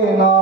Amen.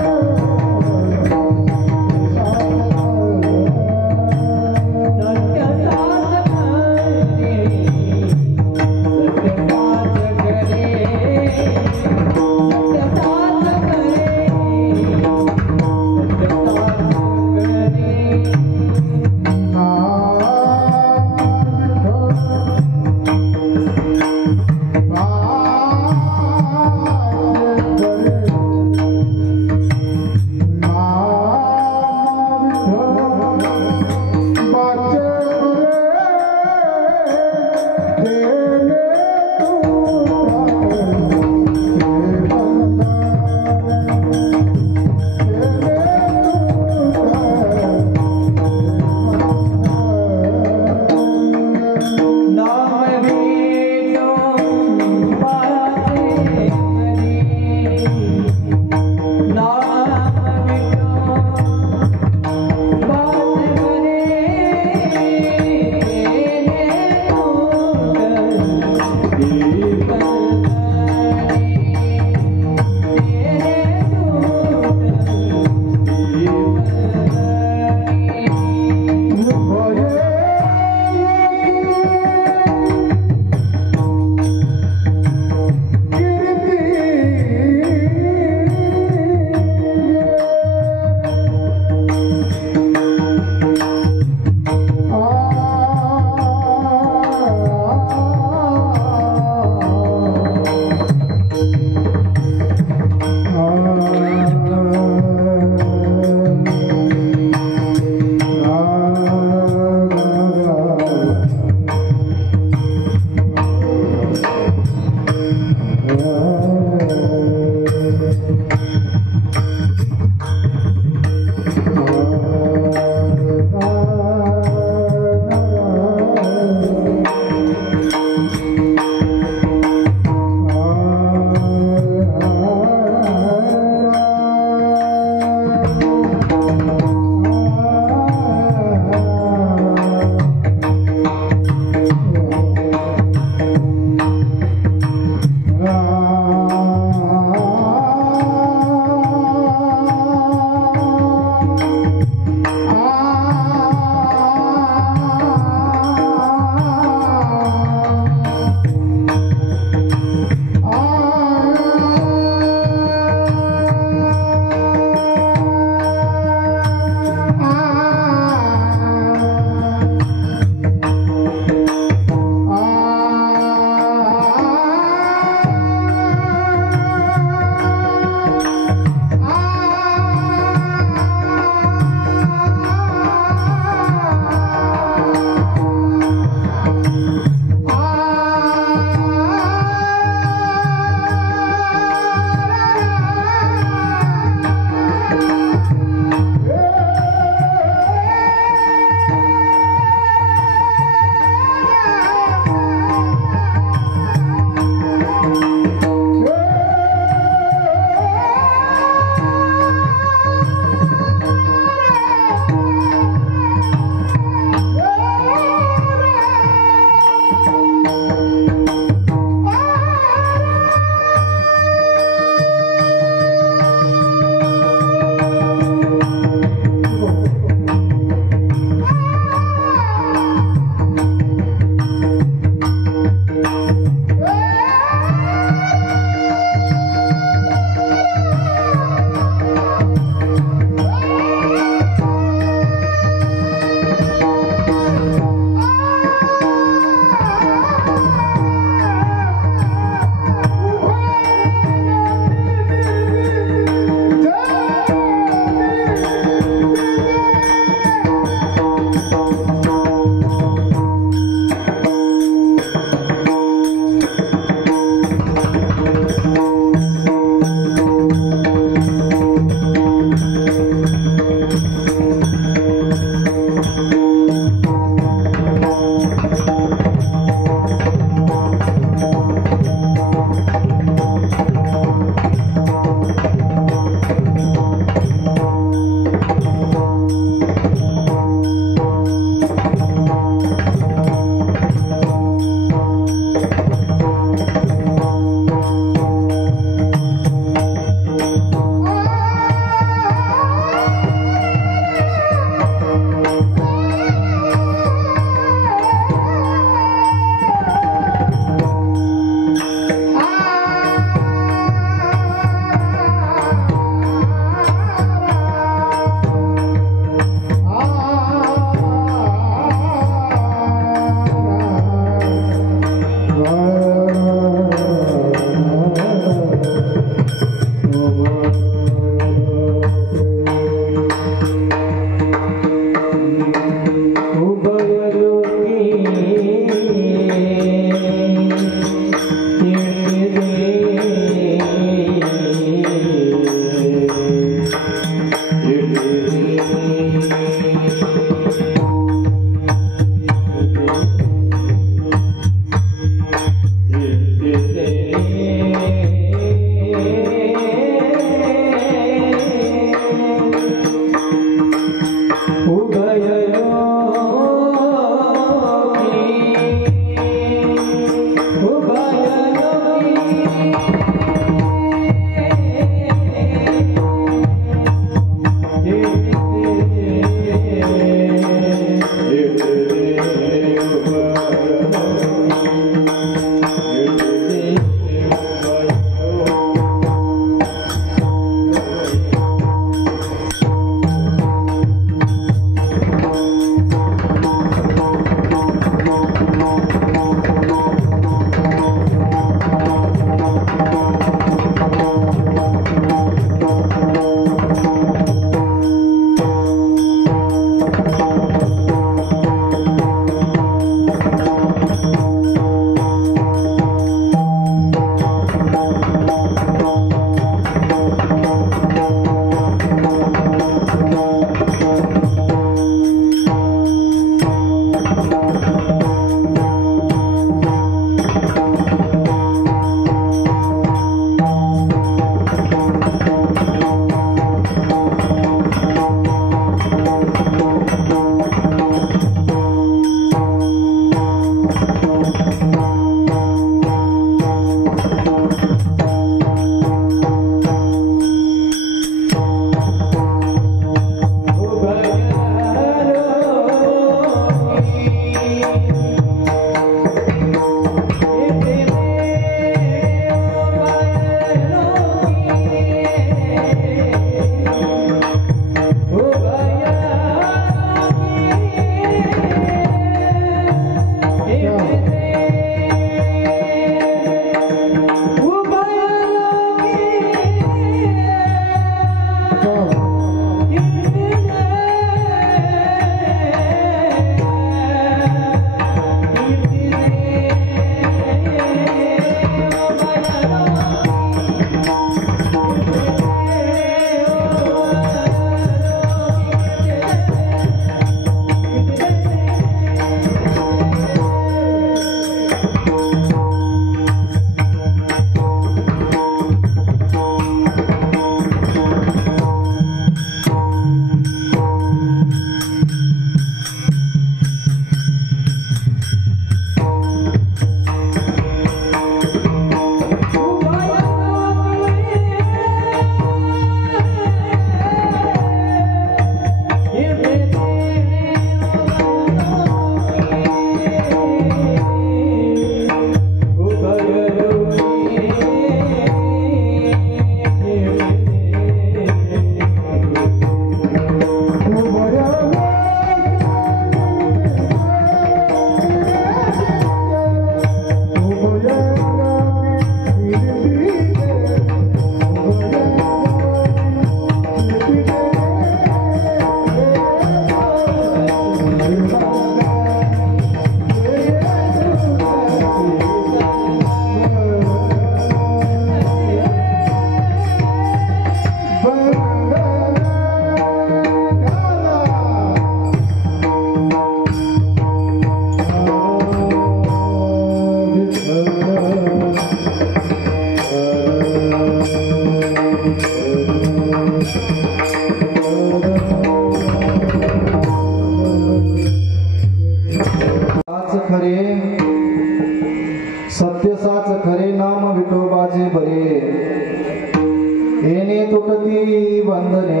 वंदने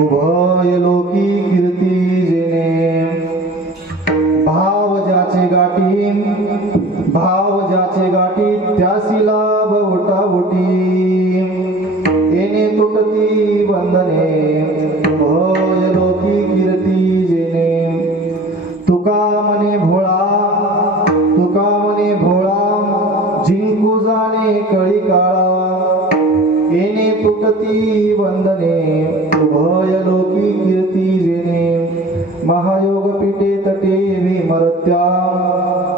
उभय लोकी कीर्ती जेने भाव ज्याचे गाठी त्यासी लाभ उठाउटी येणे तुटती वंदने उभय लोकी कीर्ती जेने तुका मने भोळा जिंकू जाणे कळी काळा येणे तुटती वंदने उभय लोकी कीर्ती जेने महायोग पीठे तटे विमरत्या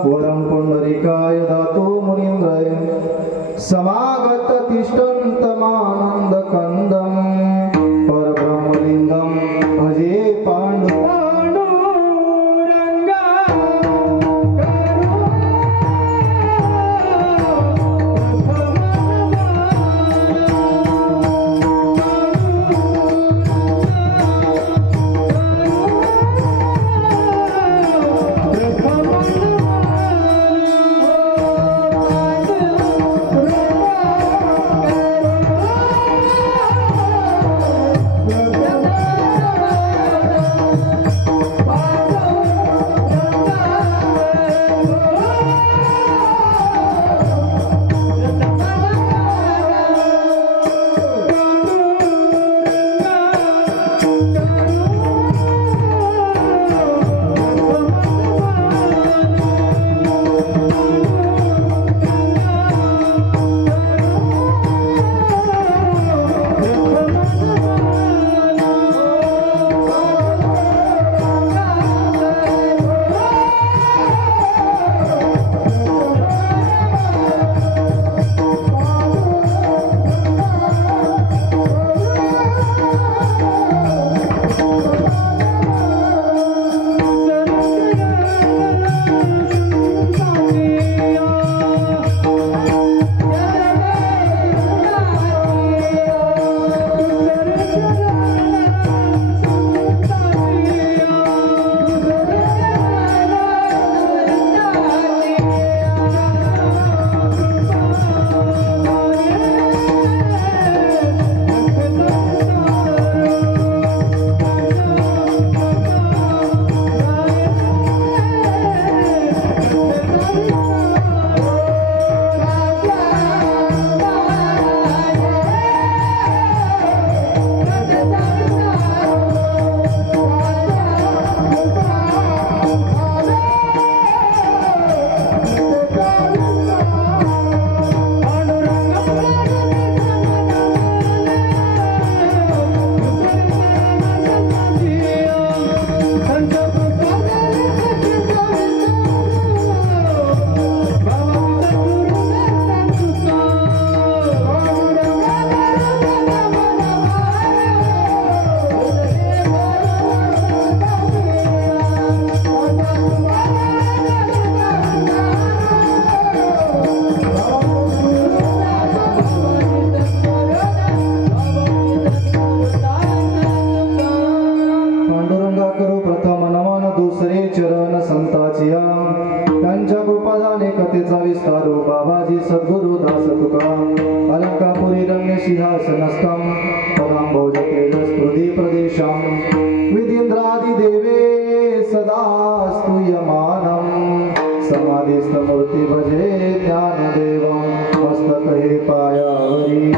वरं पुंडरीकाय दातो मुनींद्रय समागत तिष्ठन्तमानंद कंदम परब्रह्मलिंगम भजे पांडुरंगा सिंहासनस्थं पदाम्भोजतेजस्पृधि प्रदेशं विधीन्द्रादिदेवे सदा स्तूयमानं समाधिस्थमूर्ति भजे ज्ञानदेवं मस्तके पायावरी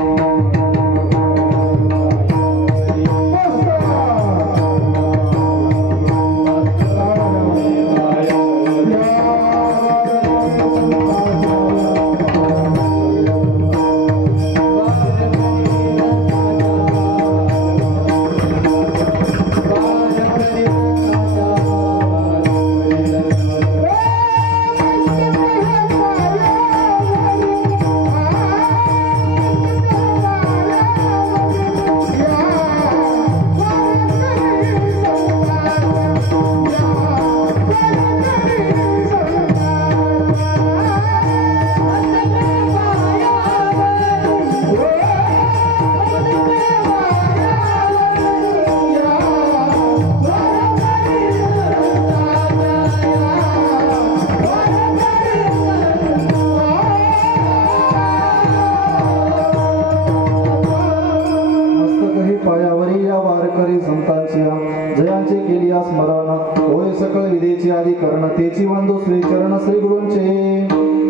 तेची वंदो श्री चरण श्री गुरूंचे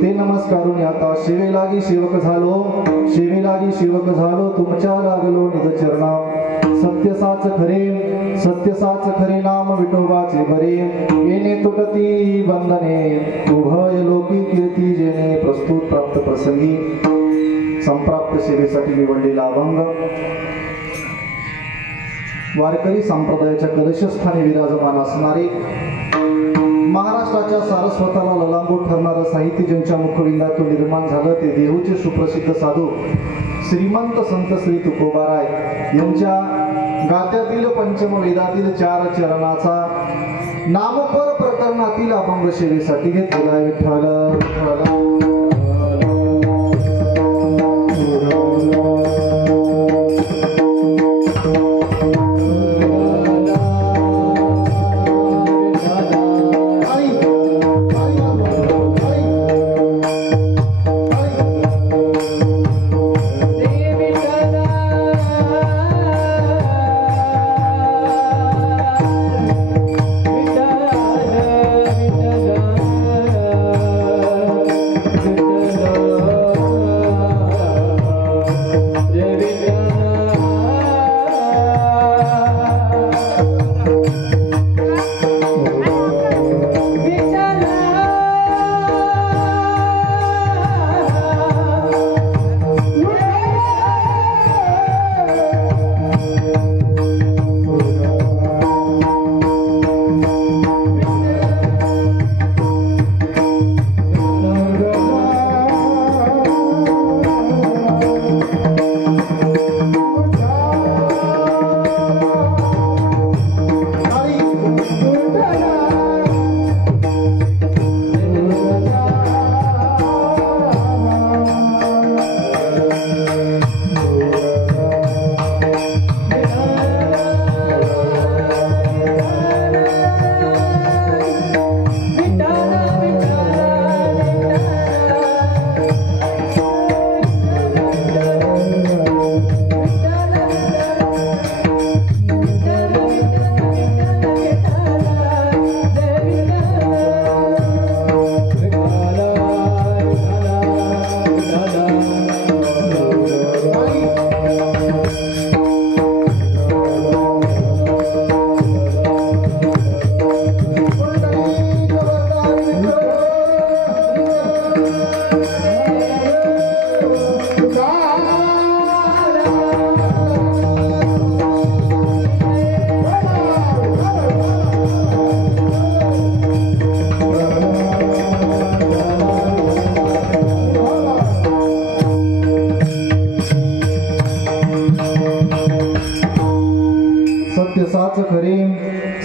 ते नमस्कारून आता शिवे लागी सेवक झालो तुमच्या लागलो निज चरणा सत्य साच खरे नाम विठोबाचे बरे येणे तुटती बंधने उभय लोकी कीर्ती जेणे प्रस्तुत प्राप्त प्रसंगी संप्राप्त सेवेसाठी निवडलेला अभंग वारकरी संप्रदायाच्या कलशस्थानी विराजमान असणारे महाराष्ट्राच्या सारस्वताला ललांबोट ठरणारं साहित्य ज्यांच्या मुखविंदातून निर्माण झालं ते देहूचे सुप्रसिद्ध साधू श्रीमंत संत श्री तुकोबाराय यांच्या गात्यातील पंचम वेदातील 4 चरणाचा नामपर प्रकरणातील अभंग सेवेसाठी घेतलेला विठ्ठल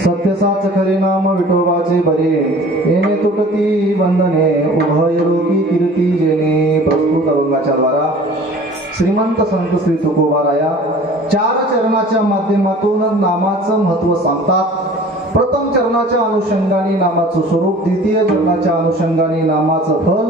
सत्यसाच खरे नाम विठोबाचे बरे येणे तुटती बंधने उभय लोकी कीर्ती जेणे प्रस्तुत अभंगाच्या द्वारा श्रीमंत संत श्री तुकोबाराया 4 चरणाच्या माध्यमातून नामाचं महत्व सांगतात. प्रथम चरणाच्या अनुषंगाने नामाचं स्वरूप, द्वितीय चरणाच्या अनुषंगाने नामाचं फल,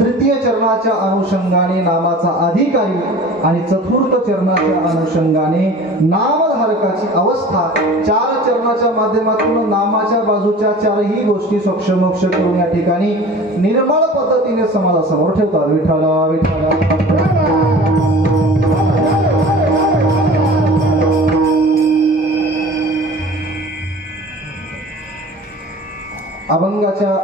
तृतीय चरणाच्या अनुषंगाने नामाचा अधिकारी आणि चतुर्थ चरणाच्या अनुषंगाने नामधारकाची अवस्था. 4 चरणाच्या माध्यमातून नामाच्या बाजूच्या 4ही गोष्टी सोक्षमोक्ष करून या ठिकाणी निर्मळ पद्धतीने समाजासमोर ठेवतात. विठ्ठला विठ्ठला. अभंगाच्या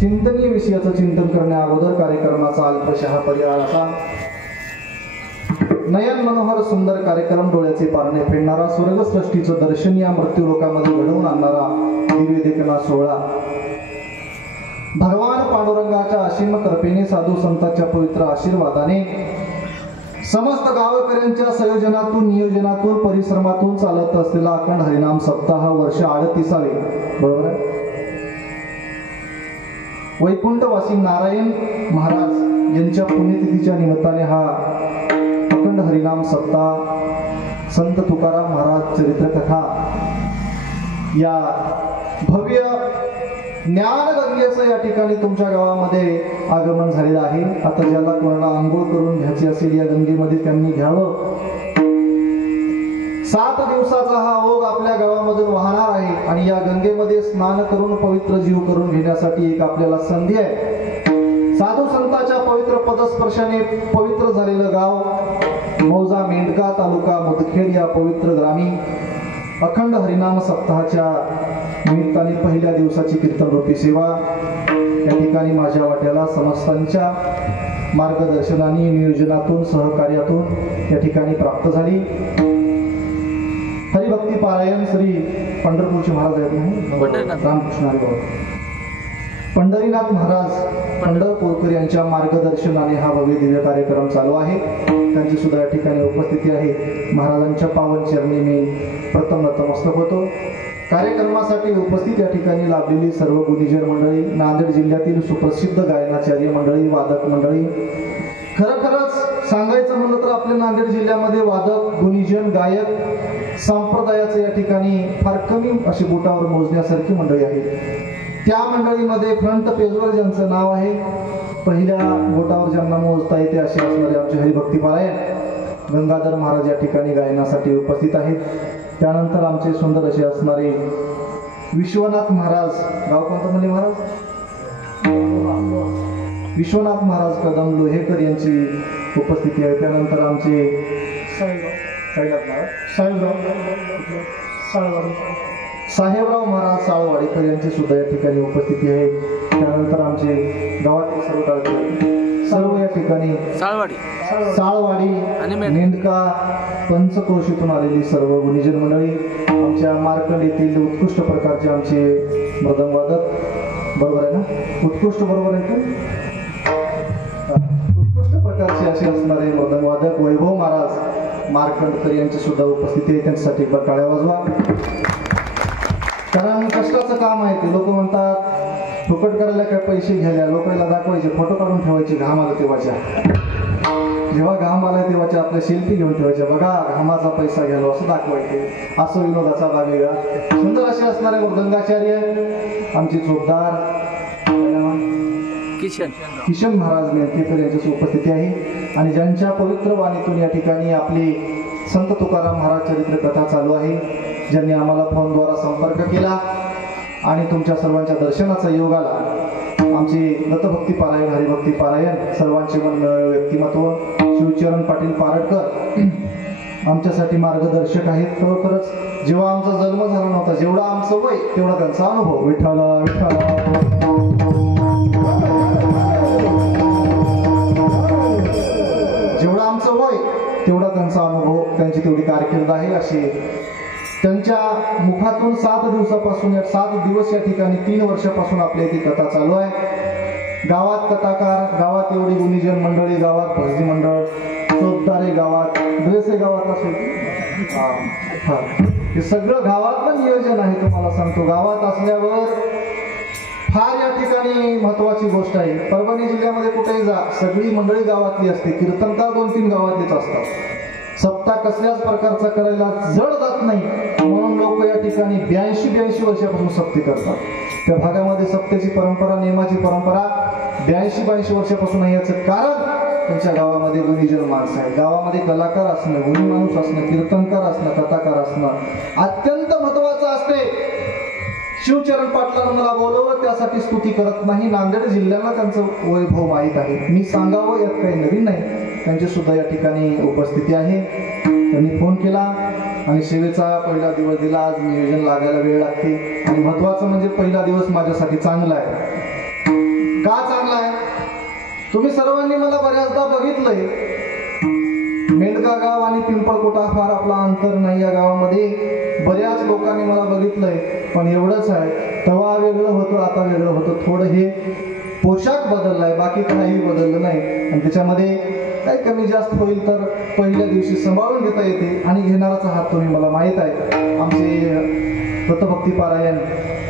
चिंतनीय विषयाचं चिंतन करण्या अगोदर कार्यक्रमाचा अल्पशः पर्याय असा. नयन मनोहर सुंदर कार्यक्रम, डोळ्याचे पारणे फेडणारा, स्वर्गसृष्टीचं दर्शन या मृत्यू लोकांमध्ये घडवून आणणारा दिव्य देखणा सोहळा, भगवान पांडुरंगाच्या असीम कृपेने साधू संतांच्या पवित्र आशीर्वादाने समस्त गावकऱ्यांच्या संयोजनातून नियोजनातून परिश्रमातून चालत असलेला अखंड हरिनाम सप्ताह वर्ष 38वे, बरोबर आहे. वैकुंठवासी नारायण महाराज यांच्या पुण्यतिथीच्या निमित्ताने हा अखंड हरिनाम सप्ताह संत तुकाराम महाराज चरित्र कथा या भव्य ज्ञानगंगेचं या ठिकाणी तुमच्या गावामध्ये आगमन झालेलं आहे. आता ज्याला कोणाला आंघोळ करून घ्यायची असेल या गंगेमध्ये त्यांनी घ्यावं. 4 चरणाच्या माध्यमातून नामाचं महत्व सांगतात. प्रथम चरणाच्या अनुषंगाने नामाचं फल, तृतीय चरणाच्या अनुषंगाने नामाचा अधिकारी आणि चतुर्थ चरणाच्या अनुषंगाने नामधारकाची अवस्था. 4 चरणाच्या माध्यमातून नामाच्या बाजूच्या 4ही गोष्टी सोक्षमोक्ष करून या ठिकाणी निर्मळ पद्धतीने समाजासमोर ठेवतात. विठ्ठला विठ्ठला. Thank you. 7 दिवसाचा हा ओघ आपल्या गावामधून वाहणार आहे आणि या गंगेमध्ये स्नान करून पवित्र जीव करून घेण्यासाठी एक आपल्याला संधी आहे. साधू संतांच्या पवित्र पदस्पर्शाने पवित्र झालेलं गाव मौजा मेंढका तालुका मुदखेड या पवित्र ग्रामी अखंड हरिनाम सप्ताहाच्या निमित्ताने पहिल्या दिवसाची कीर्तनरूपी सेवा या ठिकाणी माझ्या वाट्याला समस्तांच्या मार्गदर्शनाने नियोजनातून सहकार्यातून या ठिकाणी प्राप्त झाली. हरिभक्ती पारायण श्री पंढरपूरचे महाराज आहेत ना रामकृष्ण हरिभाऊ पंढरीनाथ महाराज पंढरपूरकर यांच्या मार्गदर्शनाने हा भव्य दिव्य कार्यक्रम चालू आहे. त्यांची सुद्धा या ठिकाणी उपस्थिती आहे. महाराजांच्या पावन चरणी मी प्रथम नतमस्तक होतो. कार्यक्रमासाठी उपस्थित या ठिकाणी लाभलेली सर्व गुणीजन मंडळी, नांदेड जिल्ह्यातील सुप्रसिद्ध गायनाचार्य मंडळी, वादक मंडळी, खरंच सांगायचं म्हणलं तर आपल्या नांदेड जिल्ह्यामध्ये वादक, गुणीजन, गायक संप्रदायाचं या ठिकाणी फार कमी अशी बोटावर मोजण्यासारखी मंडळी आहे. त्या मंडळीमध्ये फ्रंट पेजवर ज्यांचं नाव आहे, पहिल्या बोटावर ज्यांना मोजता येते असे असणारे आमचे हरिभक्ती पारायण गंगाधर महाराज या ठिकाणी गायनासाठी उपस्थित आहेत. त्यानंतर आमचे सुंदर असे असणारे विश्वनाथ महाराज, गाव कोणतं म्हणजे महाराज विश्वनाथ महाराज कदम लोहेकर यांची उपस्थिती आहे. त्यानंतर आमचे साहेबराव महाराज साळवाडीकर यांची सुद्धा या ठिकाणी उपस्थिती आहे. त्यानंतर आमचे गावातील सर्व या ठिकाणी साळवाडी मेंढका पंचक्रोशीतून आलेली सर्व गुणीजन मंडळी, आमच्या मार्कंड येथील उत्कृष्ट प्रकारचे आमचे मृदंगवादक, बरोबर आहे ना, उत्कृष्ट बरोबर आहे की उत्कृष्ट प्रकारचे असे असणारे मृदंगवादक वैभव महाराज मार्कंडकर यांची सुद्धा उपस्थिती आहे. त्यांच्यासाठी एकदा टाळ्या वाजवा. कारण कष्टाचं काम आहे ते. लोक म्हणतात फुकट करायला काय पैसे घ्यायला, लोकांना दाखवायचे, फोटो काढून ठेवायचे घाम आला तेव्हाच्या, जेव्हा घाम आला तेव्हाच्या आपल्या शिल्पी घेऊन ठेवायच्या, बघा घामाचा पैसा घ्यालो असं दाखवायचे. असं विनोदाचा भाग वेगळा. सुंदर असे असणारे मृदंगाचार्य आमचे चोपदार किशन महाराज मेहतेकर यांची उपस्थिती आहे. आणि ज्यांच्या पवित्र वाणीतून या ठिकाणी आपली संत तुकाराम महाराज चरित्र कथा चालू आहे, ज्यांनी आम्हाला फोनद्वारा संपर्क केला आणि तुमच्या सर्वांच्या दर्शनाचा योग आला. आमचे दत्तभक्ती पारायण, हरिभक्ती पारायण सर्वांचे मन मिळावे व्यक्तिमत्व शिवचरण पाटील पारडकर आमच्यासाठी मार्गदर्शक आहेत. खरोखरच जेव्हा आमचा जन्म झाला नव्हता, जेवढा आमचं वय तेवढा त्यांचा अनुभव. विठ्ठला विठ्ठला जेवढा आमचं वय तेवढा त्यांचा अनुभव, त्यांची तेवढी कारकीर्द आहे. अशी त्यांच्या मुखातून 7 दिवसापासून 7 दिवस या ठिकाणी 3 वर्षापासून आपल्या इथे कथा चालू आहे. गावात कथाकार, गावात एवढी गुणीजन मंडळी, गावात भजनी मंडळ, चोपदारे गावात, ड्रेसे गावात असेल, हे सगळं गावातलं नियोजन आहे. तुम्हाला सांगतो गावात असल्यावर फार या ठिकाणी महत्वाची गोष्ट आहे. परभणी जिल्ह्यामध्ये कुठेही जा, सगळी मंडळी गावातली असते. कीर्तनकार 2-3 गावातलीच असतात. सप्ताह कसल्याच प्रकारचा करायला जड जात नाही, म्हणून लोक या ठिकाणी 82 वर्षापासून सप्ते करतात. त्या भागामध्ये सप्त्याची परंपरा, नियमाची परंपरा 82 वर्षापासून आहे. याचं कारण त्यांच्या गावामध्ये गुणीजन माणसं आहे. गावामध्ये कलाकार असणं, गुणी माणूस असणं, कीर्तनकार असणं, कथाकार असणं अत्यंत महत्वाचं असते. शिवचरण पाटलांना मला बोलवलं त्यासाठी स्तुती करत नाही. नांदेड जिल्ह्याला त्यांचं वैभव माहीत आहे. मी सांगावं यात काही नवीन नाही. त्यांची सुद्धा या ठिकाणी उपस्थिती आहे. त्यांनी फोन केला आणि सेवेचा पहिला दिवस दिला. आज नियोजन लागायला वेळ लागते आणि महत्वाचं म्हणजे पहिला दिवस माझ्यासाठी चांगला आहे. का चांगला आहे? तुम्ही सर्वांनी मला बऱ्याचदा बघितलंय. मेंढका गाव आणि पिंपळकोटा फार आपला अंतर नाही. या गावामध्ये बऱ्याच लोकांनी मला बघितलंय, पण एवढंच आहे, तेव्हा वेगळं होतं, आता वेगळं होतं. थोडं हे पोशाख बदललाय, बाकी काही बदललं नाही. आणि त्याच्यामध्ये काही कमी जास्त होईल तर पहिल्या दिवशी सांभाळून घेता येते आणि घेणाराचा हात तुम्ही मला माहीत आहे. आमचे दत्तभक्ती पारायण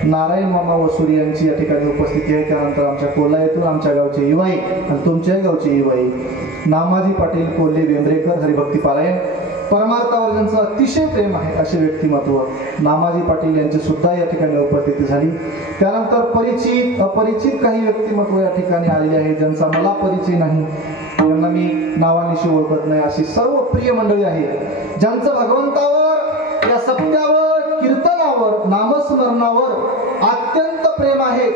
नारायण मामा वसुरी यांची या ठिकाणी उपस्थिती आहे. त्यानंतर आमच्या कोल्हा येथून आमच्या गावचे युवाई आणि तुमच्याही गावचे युवाई नामाजी पाटील कोल्हे बेंद्रेकर हरिभक्ती पारायण परमार्थावर ज्यांचं अतिशय प्रेम आहे असे व्यक्तिमत्व नामाजी पाटील यांची सुद्धा या ठिकाणी उपस्थिती झाली. त्यानंतर परिचित अपरिचित काही व्यक्तिमत्व या ठिकाणी आलेले आहेत, ज्यांचा मला परिचय नाही, त्यांना मी नावानिशी ओळखत नाही. अशी सर्व प्रिय मंडळी आहे ज्यांचं भगवंतावर नामस्मरणावर अत्यंत प्रेम आहे.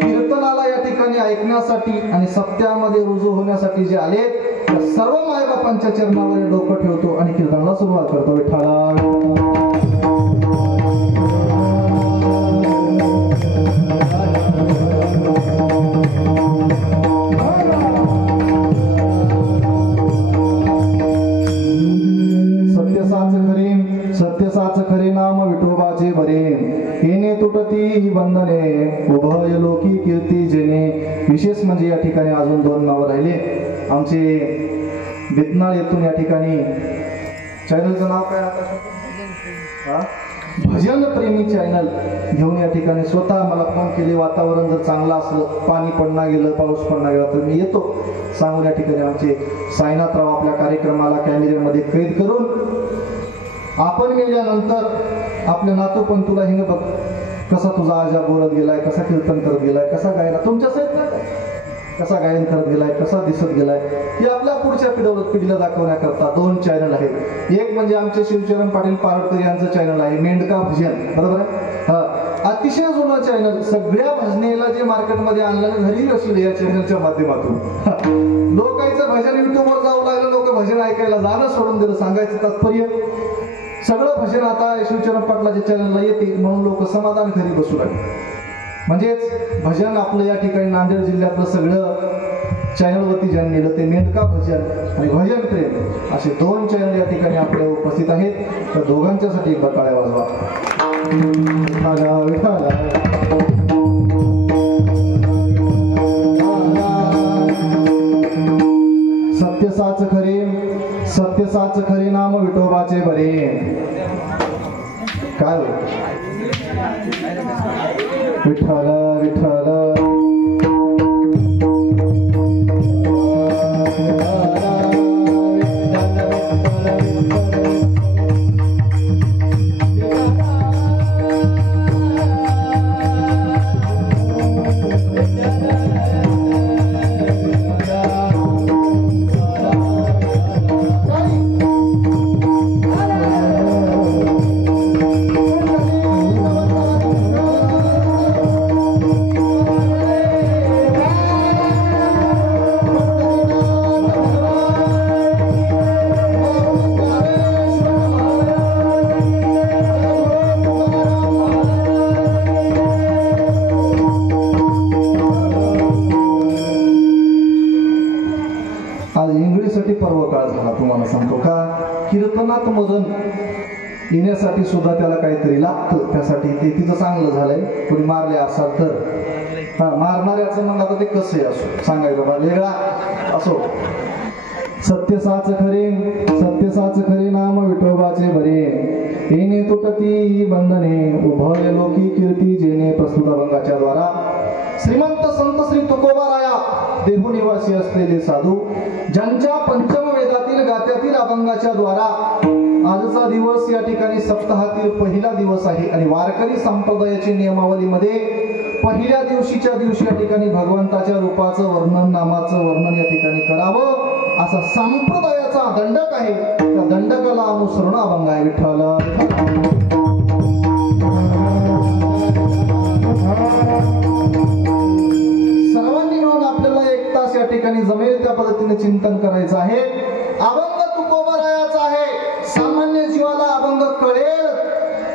कीर्तनाला या ठिकाणी ऐकण्यासाठी आणि सत्यामध्ये रुजू होण्यासाठी जे आले त्या सर्व मायबापांच्या चरणावर डोकं ठेवतो आणि कीर्तनाला सुरुवात करतो. विठ्ठला सत्यसाच खरे नाम विठोबाचे बरे येणे तुटती ही बंधने उभय लोकी कीर्ती जेणे. विशेष म्हणजे या ठिकाणी अजून 2 नावं राहिले. आमचे बेतनाळ येथून या ठिकाणी चॅनलचं नाव काय आता भजन प्रेमी चॅनल घेऊन या ठिकाणी स्वतः मला फोन केले. वातावरण जर चांगलं असलं, पाणी पडणं गेलं, पाऊस पडणं गेला तर मी येतो सांगून या ठिकाणी आमचे साईनाथराव आपल्या कार्यक्रमाला कॅमेऱ्यामध्ये कैद करून आपण गेल्यानंतर आपले नातू पण तुला हिंग बघ कसा तुझा आजा बोलत गेलाय, कसा कीर्तन करत गेलाय, कसा गायला तुमच्या सहित नाही कसा गायन करत गेलाय, कसा दिसत गेलाय, हे आपल्या पुढच्या पिढीला दाखवण्याकरता 2 चॅनल आहेत. एक म्हणजे आमचे शिवचरण पाटील पारडकर यांचं चॅनल आहे मेंढका भजन, बरोबर आहे. अतिशय जुनं चॅनल. सगळ्या भजनेला जे मार्केटमध्ये आणलं घरी असेल या चॅनलच्या माध्यमातून लोकांचं भजन युट्यूबवर जाऊ लागलं. लोक भजन ऐकायला जाणं सोडून दिलं. सांगायचं तात्पर्य सगळं भजन आता शिवचरण पाटलाच्या चॅनलला येते म्हणून लोक समाधान घरी बसू लागले. म्हणजेच भजन आपलं या ठिकाणी नांदेड जिल्ह्यातलं सगळं चॅनलवरती ज्यांनी नेलं ते मेंढका भजन आणि भजन प्रेम असे 2 चॅनल या ठिकाणी आपल्या उपस्थित आहेत. तर दोघांच्यासाठी एकदा टाळ्या वाजवा. सत्यसाच खरे नाम विठोबाचे बरे. काय विठ्ठल विठ्ठल कीर्तनात मधून येण्यासाठी सुद्धा त्याला काहीतरी लागतं. त्यासाठी ते तिचं चांगलं झालंय. कोणी मारले असाल तर मारणाऱ्याचं मग आता ते कसे असो सांगायचं बाबा वेगळा असो. सत्यसाच खरे नाम विठोबाचे बरे येणे तुटती बंधने उभय लोकी कीर्ती जेणे. प्रस्तुत अभंगाच्या द्वारा श्रीमंत संत श्री तुकोबाराया देहू निवासी असलेले साधू ज्यांच्या पंचम वेदातील गात्यातील अभंगाच्या द्वारा आजचा दिवस या ठिकाणी सप्ताहातील पहिला दिवस आहे आणि वारकरी संप्रदायाच्या नियमावलीमध्ये पहिल्या दिवशीच्या दिवशी या ठिकाणी भगवंताच्या रूपाचं वर्णन नामाचं वर्णन या ठिकाणी करावं असा संप्रदायाचा दंडक आहे. त्या दंडकाला अनुसरण अभंग आहे. विठ्ठल सर्वांनी मिळून आपल्याला 1 तास या ठिकाणी जमेल त्या पद्धतीने चिंतन करायचं आहे. अभंग तुकोबारायाचा आहे. सामान्य जीवाला अभंग कळेल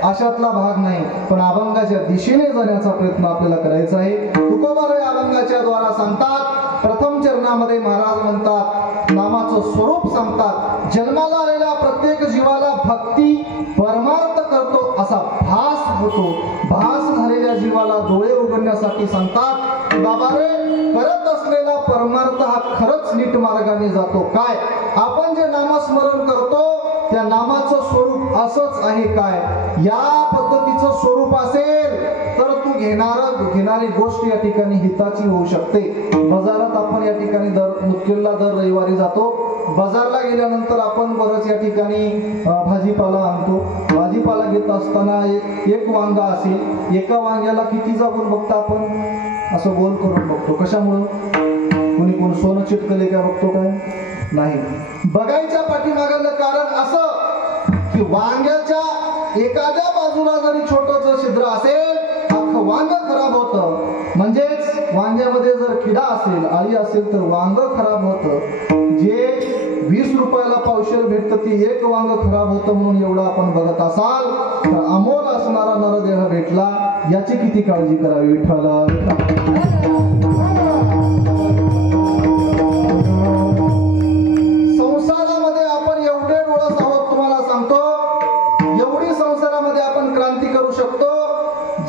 अशातला भाग नाही, पण अभंगाच्या दिशेने जाण्याचा प्रयत्न आपल्याला करायचा आहे. तुकोबाराय अभंगाच्या द्वारा सांगतात. प्रथम चरणामध्ये महाराज म्हणतात नामाचं स्वरूप सांगतात. जन्माला आलेल्या प्रत्येक जीवाला भक्ती परमार्थ करतो असा भास होतो. भास झालेल्या जीवाला डोळे उघडण्यासाठी सांगतात बाबा रे करत असलेला परमार्थ हा खरंच नीट मार्गाने जातो. काय आपण जे नामस्मरण करतो त्या नामाचं स्वरूप असंच आहे काय? या पद्धतीचं स्वरूप असेल तर तू घेणारी गोष्ट या ठिकाणी हिताची होऊ शकते. बाजारात आपण या ठिकाणी मुक्केलला दर रविवारी जातो. बाजारला गेल्यानंतर आपण बरंच या ठिकाणी भाजीपाला आणतो. भाजीपाला घेत असताना एक वांगा असेल, एका वांग्याला किती जाऊन बघता आपण असं गोल करून बघतो. कशामुळं? कोणी सोनं चिटकले काय बघतो काय? नाही. बघायच्या पाठीमागलं कारण असं की वांग्याच्या एखाद्या बाजूला जरी छोटंसं छिद्र जर असेल अख्खं वांग खराब होतं. म्हणजेच वांग्यामध्ये जर किडा असेल, आळी असेल तर वांग खराब होतं. जे 20 रुपयाला पावशेर भेटतं ती एक वांग खराब होतं म्हणून एवढं आपण बघत असाल तर अमोल असणारा नरदेह भेटला याची किती काळजी करावी विठ्ठल. संसारामध्ये आपण एवढे डोळस आहोत, तुम्हाला सांगतो एवढी संसारामध्ये आपण क्रांती करू शकतो.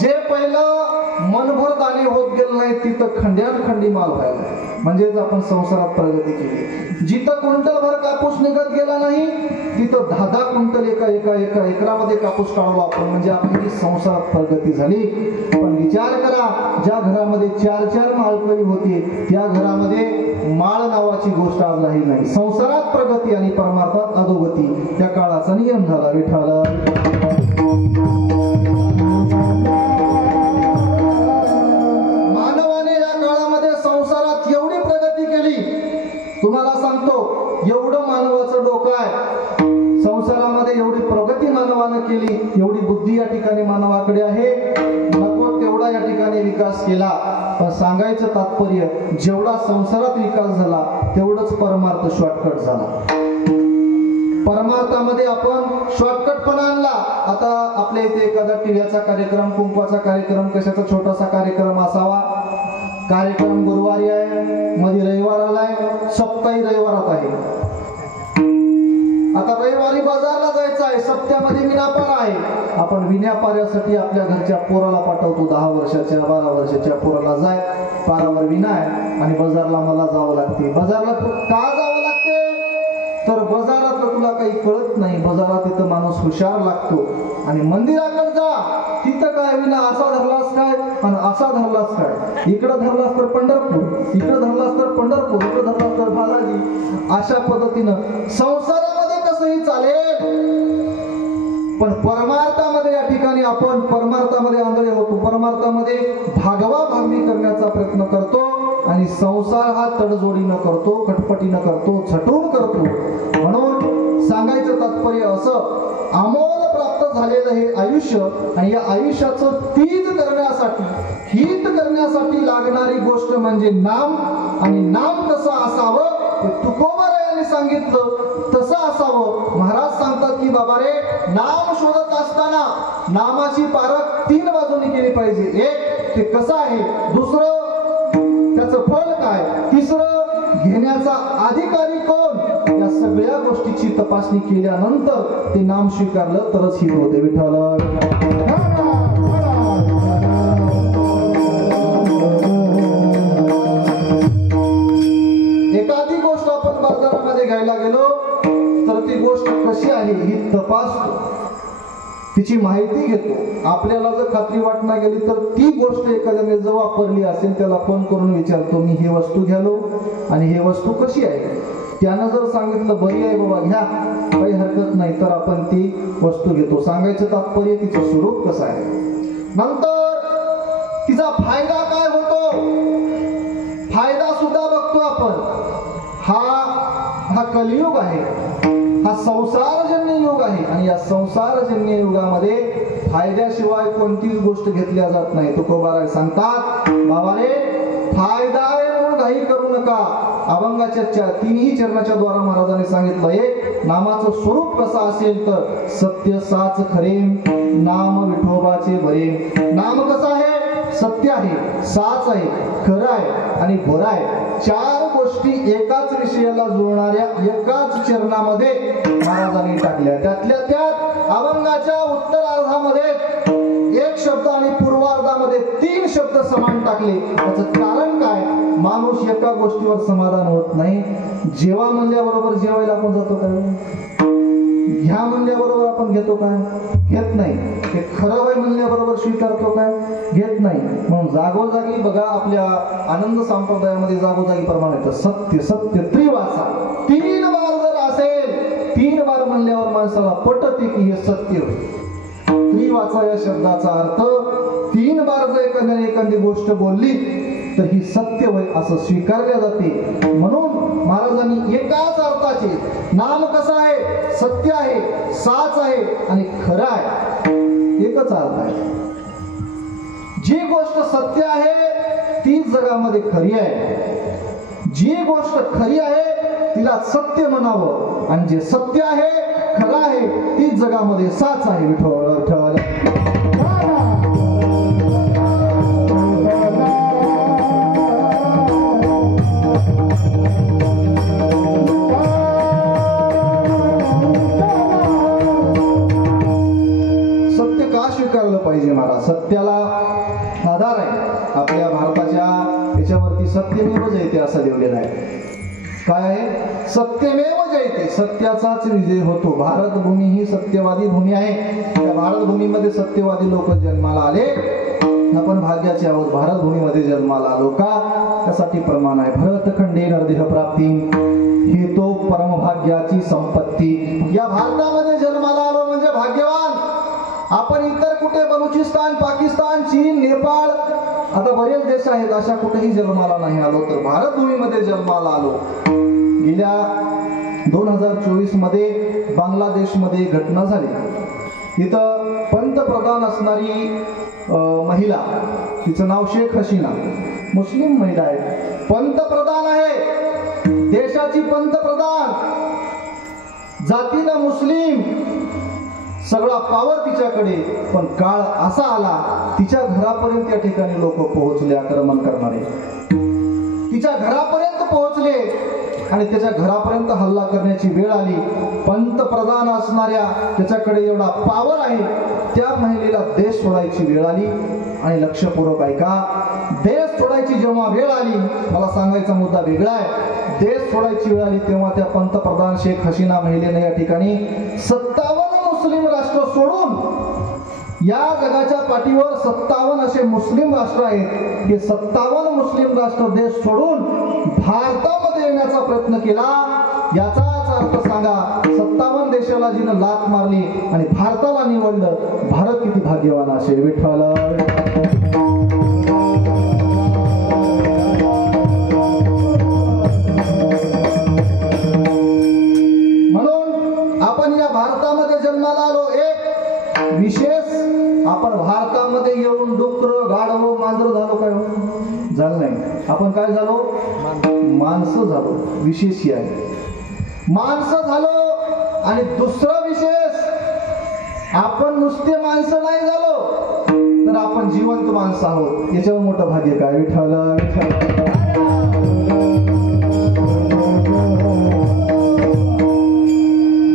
जे पहिलं मनभर दाणे होत गेलं नाही तिथं खंड्याखंडी माल व्हायला, म्हणजेच आपण संसारात प्रगती केली. जिथं क्विंटलभर कापूस निघत गेला नाही तिथं 10 क्विंटल एका एकरामध्ये कापूस काढला आपण, म्हणजे आपली संसारात प्रगती झाली. पण विचार करा, ज्या घरामध्ये 4 माळकरी होती त्या घरामध्ये माळ नावाची गोष्ट आज राहिली नाही. संसारात प्रगती आणि परमार्थात अधोगती, त्या काळाचा नियम झाला विठ्ठल. तुम्हाला सांगतो एवढं मानवाचं डोकं आहे संसारामध्ये, एवढी प्रगती मानवानं केली, एवढी बुद्धी या ठिकाणी मानवाकडे आहे. नको तेवढा या ठिकाणी विकास केला. पण सांगायचं तात्पर्य, जेवढा संसारात विकास झाला तेवढंच परमार्थ शॉर्टकट झाला. परमार्थामध्ये आपण शॉर्टकटपणा आणला. आता आपल्या इथे एखादा टिव्याचा कार्यक्रम, कुंकवाचा कार्यक्रम, कशाचा छोटासा कार्यक्रम असावा, कार्यक्रम गुरुवारी आहे, मध्ये रविवार आलाय, सप्ताही रविवारात आहे. आता रविवारी बाजारला जायचं आहे, सप्त्यामध्ये विनापार आहे. आपण विण्यापाऱ्यासाठी आपल्या घरच्या पोराला पाठवतो, 10 वर्षाच्या 12 वर्षाच्या पोराला जाय पारावर विना आहे आणि बाजारला मला जावं लागते. बाजारला का जावं लागते तर बाजारात तुला काही कळत नाही. बाजारात तिथं माणूस हुशार लागतो. आणि मंदिराकडे जा, तिथं काय विना असा धरलास काय आणि असा धरलास काय, इकडं धरलास तर पंढरपूर, इकडं धरलास तर पंढरपूर, इकडं धरलास तर बालाजी. अशा पद्धतीनं संसारामध्ये कसंही चालेल, पण परमार्थामध्ये या ठिकाणी आपण परमार्थामध्ये आंधळे होतो. परमार्थामध्ये भागवा भागणी करण्याचा प्रयत्न करतो आणि संसार हा तडजोडीनं करतो, खटपटीनं करतो, झटून करतो. म्हणून सांगायचं तात्पर्य असं, अमोल प्राप्त झालेलं हे आयुष्य आणि या आयुष्याचं तीज करण्यासाठी, हित करण्यासाठी लागणारी गोष्ट म्हणजे नाम. आणि नाम कसं असावं ते तुकोबारायांनी सांगितलं, तसं असावं. महाराज सांगतात की बाबा रे, नाम शोधत असताना नामाची पारख 3 बाजूनी केली पाहिजे. एक, ते कसं आहे, दुसरं त्याचं फळ काय, तिसरं घेण्याचा अधिकारी कोण. या सगळ्या गोष्टीची तपासणी केल्यानंतर ते नाम स्वीकारलं तरच हित होते विठ्ठल. एखादी गोष्ट आपण बाजारामध्ये घ्यायला गेलो तर ती गोष्ट कशी आहे ही तपासतो, तिची माहिती घेतो. आपल्याला जर खात्री वाटणार गेली तर ती गोष्ट एखाद्याने जर वापरली असेल त्याला फोन करून विचारतो, मी ही वस्तू घ्यालो आणि ही वस्तू कशी आहे. त्यानं जर सांगितलं बरी आहे बाबा घ्या, काही हरकत नाही, तर आपण ती वस्तू घेतो. सांगायचं तात्पर्य तिचं स्वरूप कसं आहे, नंतर तिचा फायदा काय होतो, फायदा सुद्धा बघतो आपण. हा कलियुग आहे, हा संसारजन्य युग आहे आणि या संसारजन्य युगामध्ये फायद्याशिवाय कोणतीच गोष्ट घेतल्या जात नाही. तुकोबाराय सांगतात, बाबारे फायदा आहे म्हणून घाई करू नका. अभंगाच्या 3ही चरणाच्या द्वारा महाराजांनी सांगितलं, एक, नामाचं स्वरूप कसं असेल तर सत्य साच खरे, नाम विठोबाचे बरे. नाम कसं आहे, सत्य आहे, साच आहे, खरं आहे आणि बरं आहे. 4 गोष्टी एकाच विषयाला जुळणाऱ्या एकाच चरणामध्ये महाराजांनी टाकल्या. त्यातल्या त्यात अभंगाच्या उत्तरार्धामध्ये 1 शब्द आणि पूर्वार्धामध्ये 3 शब्द समान टाकले. त्याचं कारण काय, माणूस एका गोष्टीवर समाधान होत नाही. जेवा म्हणल्याबरोबर जेवायला आपण जातो काय, घ्या म्हणल्याबरोबर आपण घेतो काय, घेत नाही. हे खरं होय म्हणल्याबरोबर स्वीकारतो काय, घेत नाही. म्हणून जागोजागी बघा, आपल्या आनंद संप्रदायामध्ये जागोजागी प्रमाणे सत्य सत्य त्रिवाचा 3 बार जर असेल, 3 बार म्हणल्यावर माणसाला पटते की हे सत्य. त्रिवाचा या शब्दाचा अर्थ 3 बार जर एखादी गोष्ट बोलली तर ही सत्य होय असं स्वीकारल्या जाते. म्हणून महाराजांनी एकाच अर्थाचे, नाम कसं आहे, सत्य आहे, साच आहे आणि खरं आहे, एकच अर्थ आहे. जी गोष्ट सत्य आहे तीच जगामध्ये खरी आहे, जी गोष्ट खरी आहे तिला सत्य म्हणावं, आणि जे सत्य आहे खरं आहे तीच जगामध्ये साच आहे. विठ्ठल विठ्ठल. सत्य का स्वीकारलं पाहिजे महाराज? सत्याला आधार आहे आपल्या भारताच्या याच्यावरती सत्यमेव जयते असं लिहिलेलं आहे. काय आहे? सत्यमेव जयते, सत्याचाच विजय होतो. भारत भूमी ही सत्यवादी भूमी आहे. त्या भारत भूमीमध्ये सत्यवादी लोक जन्माला आले. आपण भाग्याचे आहोत, भारत भूमीमध्ये जन्माला आलो का? त्यासाठी प्रमाण आहे भरतखंडे नरदेह प्राप्ती, हे तो परमभाग्याची संपत्ती. या भारतामध्ये जन्माला आलो म्हणजे भाग्यवान. आपण इतर कुठे बलुचिस्तान, पाकिस्तान, चीन, नेपाळ, आता बरेच देश आहेत, अशा कुठेही जन्माला नाही आलो, तर भारत भूमीमध्ये जन्माला आलो. गेल्या 2024 मध्ये बांगलादेशमध्ये घटना झाली. तिथं पंतप्रधान असणारी महिला, तिचं नाव शेख हसीना, मुस्लिम महिला आहे, पंतप्रधान आहे, देशाची पंतप्रधान, जातीला मुस्लिम, सगळा पावर तिच्याकडे. पण काळ असा आला, तिच्या घरापर्यंत त्या ठिकाणी लोक पोहोचले, आक्रमण करणारे तिच्या घरापर्यंत पोहोचले आणि त्याच्या घरापर्यंत हल्ला करण्याची वेळ आली. पंतप्रधान असणाऱ्या त्याच्याकडे एवढा पावर आहे, त्या महिलेला देश सोडायची वेळ आली. आणि लक्षपूर्वक ऐका, देश सोडायची जेव्हा वेळ आली, मला सांगायचा मुद्दा वेगळा आहे, देश सोडायची वेळ आली तेव्हा त्या पंतप्रधान शेख हसीना महिलेने या ठिकाणी 57 मुस्लिम राष्ट्र सोडून, या जगाच्या पाठीवर 57 असे मुस्लिम राष्ट्र आहेत, हे 57 मुस्लिम राष्ट्र देश सोडून भारतामध्ये येण्याचा प्रयत्न केला. याचाच अर्थ सांगा, 57 देशाला जिनं लाथ मारली आणि भारताला निवडलं, भारत किती भाग्यवान असेल. विठ्ठल. म्हणून आपण या भारतामध्ये जन्माला आलो. एक विशेष, आपण भारतामध्ये येऊन डुकर, गाढव, मांजर झालो काय? झालं नाही. आपण काय झालो? माणसं झालो. विशेष ही आहे, माणसं झालो. आणि दुसरं विशेष, आपण नुसते माणसं नाही झालो, तर आपण जिवंत माणसं आहोत. याच्यावर मोठं भाग्य काय? विठ्ठल विठ्ठल.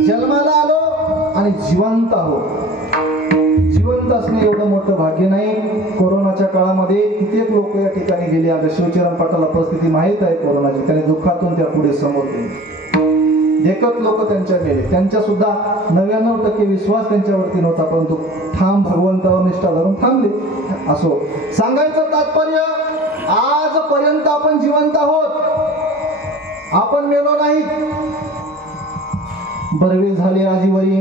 जन्माला आलो आणि जिवंत आहोत. जिवंत असणे एवढं मोठं भाग्य नाही. कोरोनाच्या काळामध्ये कित्येक लोक या ठिकाणी गेले. आता शिवचरण पाटलाला परिस्थिती माहीत आहे कोरोनाची, त्याने दुःखातून त्या पुढे समोर गेले. देखत लोक त्यांच्या गेले, त्यांच्या सुद्धा 99% विश्वास त्यांच्यावरती नव्हता, परंतु ठाम भगवंतावर निष्ठा धरून थांबले. असो, सांगायचं तात्पर्य, आजपर्यंत आपण जिवंत आहोत, आपण मेलो नाही. बरवे झाले आजीवरी,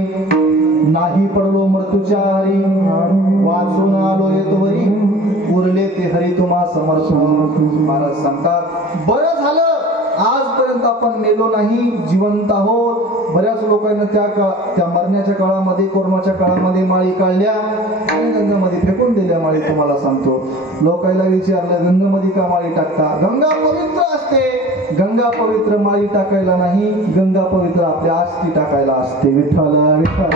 नाही पडलो मृत्यूच्या आहारी, वाचून आलो येतवरी, उरले ते हरी तुम्हा समर्थ. महाराज सांगतात, बरं झालं आजपर्यंत आपण मेलो नाही, जिवंत आहोत. बऱ्याच लोकांना त्या मरण्याच्या काळामध्ये, कोरोनाच्या काळामध्ये माळी काढल्या आणि गंगामध्ये फेकून दिल्या माळी. तुम्हाला सांगतो, लोकांना विचारलं, गंगामध्ये का माळी टाकता? गंगा पवित्र असते. गंगा पवित्र माळी टाकायला नाही, गंगा पवित्र आपल्या अस्थी टाकायला असते. विठ्ठल विठ्ठल.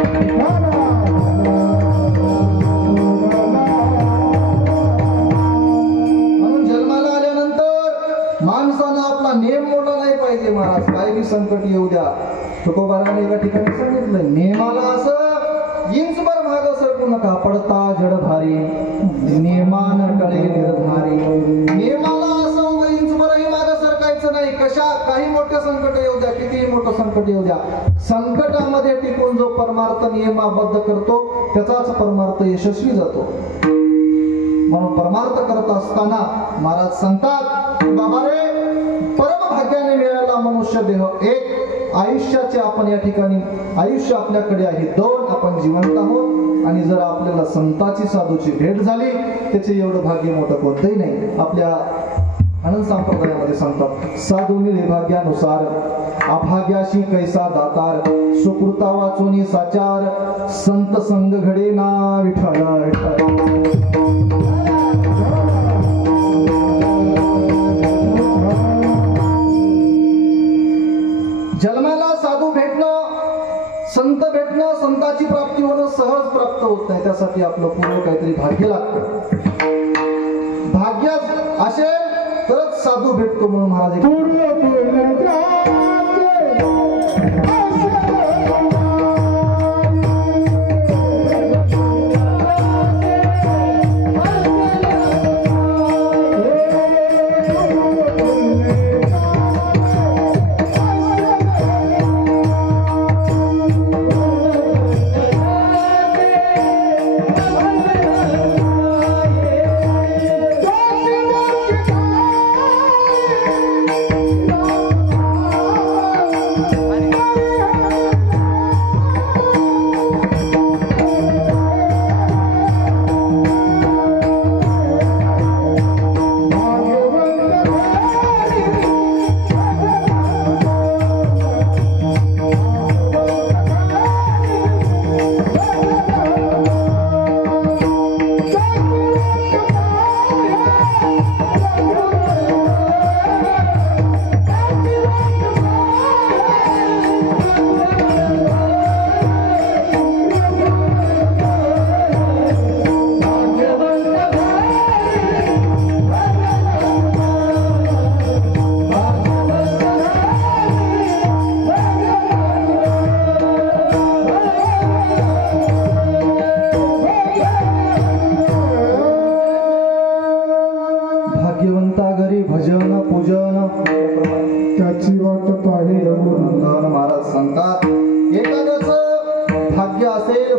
म्हणून जन्माला आल्यानंतर माणसानं आपला नेम मोडला नाही पाहिजे. महाराज, काय बी संकट येऊ द्या, तुकोबाराने एका ठिकाणी सांगितलंय, नेमाला असं इंचभर माग सरकू नका, पडता जड भारी, नेमान टळे निर्धारी. नेमाला असं इंचभरही माग सरकायचं नाही. काही मोठे संकट येऊ द्या, कितीही मोठं संकट येऊ द्या, संकटामध्ये टिकून जो परमार्थ नियमाबद्ध करतो त्याचाच परमार्थ यशस्वी जातो. म्हणून परमार्थ करत असताना महाराज सांगतात, बाबा रे, परमभाग्याने मिळाला मनुष्य देह एक, आयुष्याचे आपण या ठिकाणी, आयुष्य आपल्याकडे आहे 2, आपण जिवंत आहोत. आणि जर आपल्याला संताची साधूची भेट झाली, त्याचे एवढं भाग्य मोठं कोणतंही नाही. आपल्या आनंद संप्रदायामध्ये सांगतात, साधू निर्भाग्यानुसार अभाग्याशी कैसा दातार, सुकृता वाचूनी साचार, संत संग घडे ना. विठ्ठल विठ्ठल. साधू भेटणं, संत भेटणं, संताची प्राप्ती होणं सहज प्राप्त होत नाही. त्यासाठी आपलं पूर्व काहीतरी भाग्य लागतं. भाग्य असेल तरच साधू भेटतो. म्हणून महाराज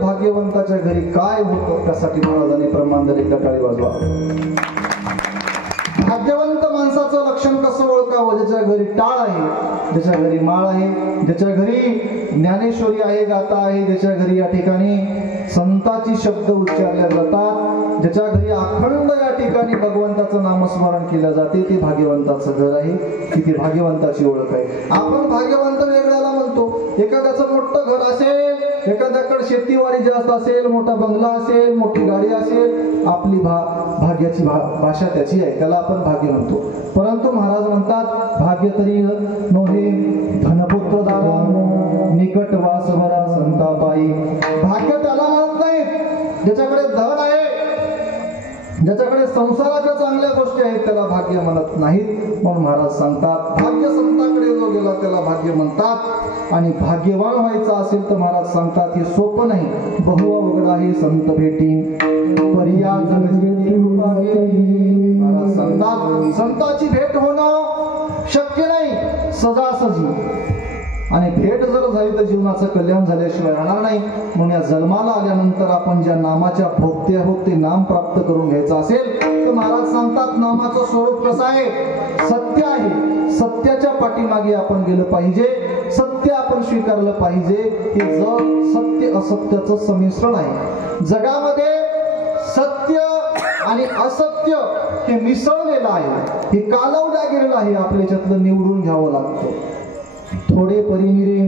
भाग्यवंताच्या घरी काय होतं त्यासाठी महाराजांनी प्रमाणदरी टाळी वाजवा. भाग्यवंत माणसाचं लक्षण कसं ओळखावं? ज्याच्या घरी टाळ आहे, ज्याच्या घरी माळ आहे, ज्याच्या घरी ज्ञानेश्वरी आहे, गाथा आहे, ज्याच्या घरी या ठिकाणी संताची शब्द उच्चारल्या जातात, ज्याच्या घरी अखंड या ठिकाणी भगवंताचं नामस्मरण केलं जाते, ते भाग्यवंताचं घर आहे. ती भाग्यवंताची ओळख आहे. आपण भाग्यवंत वेगळ्याला म्हणतो. एखाद्याचं मोठं घर असेल, एखाद्याकडे शेतीवाडी जास्त असेल, मोठा बंगला असेल, मोठी गाडी असेल, आपली भाग्याची भाषा त्याची आहे, त्याला आपण भाग्य म्हणतो. परंतु महाराज म्हणतात भाग्य तरी नोहे धनपुत्र दारा निकट वासवरा संतापाई. भाग्य त्याला म्हणत नाहीत ज्याच्याकडे धन आहे, ज्याच्याकडे संसाराच्या चांगल्या गोष्टी आहेत, त्याला भाग्य म्हणत नाहीत. म्हणून महाराज सांगतात भाग्य संतांकडे जो गेला त्याला भाग्य म्हणतात. आणि भाग्यवान व्हायचं असेल तर महाराज सांगतात हे सोपं नाही. बहु अवघड आहे संत भेटी परिया जगती. महाराज सांगतात संताची भेट होणं शक्य नाही सजासजी. आणि भेट जर झाली तर जीवनाचं कल्याण झाल्याशिवाय राहणार नाही. म्हणून या जन्माला आल्यानंतर आपण ज्या नामाच्या भोगते आहोत ते नाम प्राप्त करून घ्यायचं असेल तर महाराज सांगतात नामाचं स्वरूप कसं आहे? सत्य आहे. सत्याच्या पाठीमागे आपण गेलं पाहिजे, सत्य आपण स्वीकारलं पाहिजे. हे जग सत्य असत्याचं संमिश्रण आहे. जगामध्ये सत्य आणि असत्य हे मिसळलेलं आहे, हे कालवल्या गेलेलं आहे. आपल्याच्यातलं निवडून घ्यावं लागतं. थोडे परिनिरे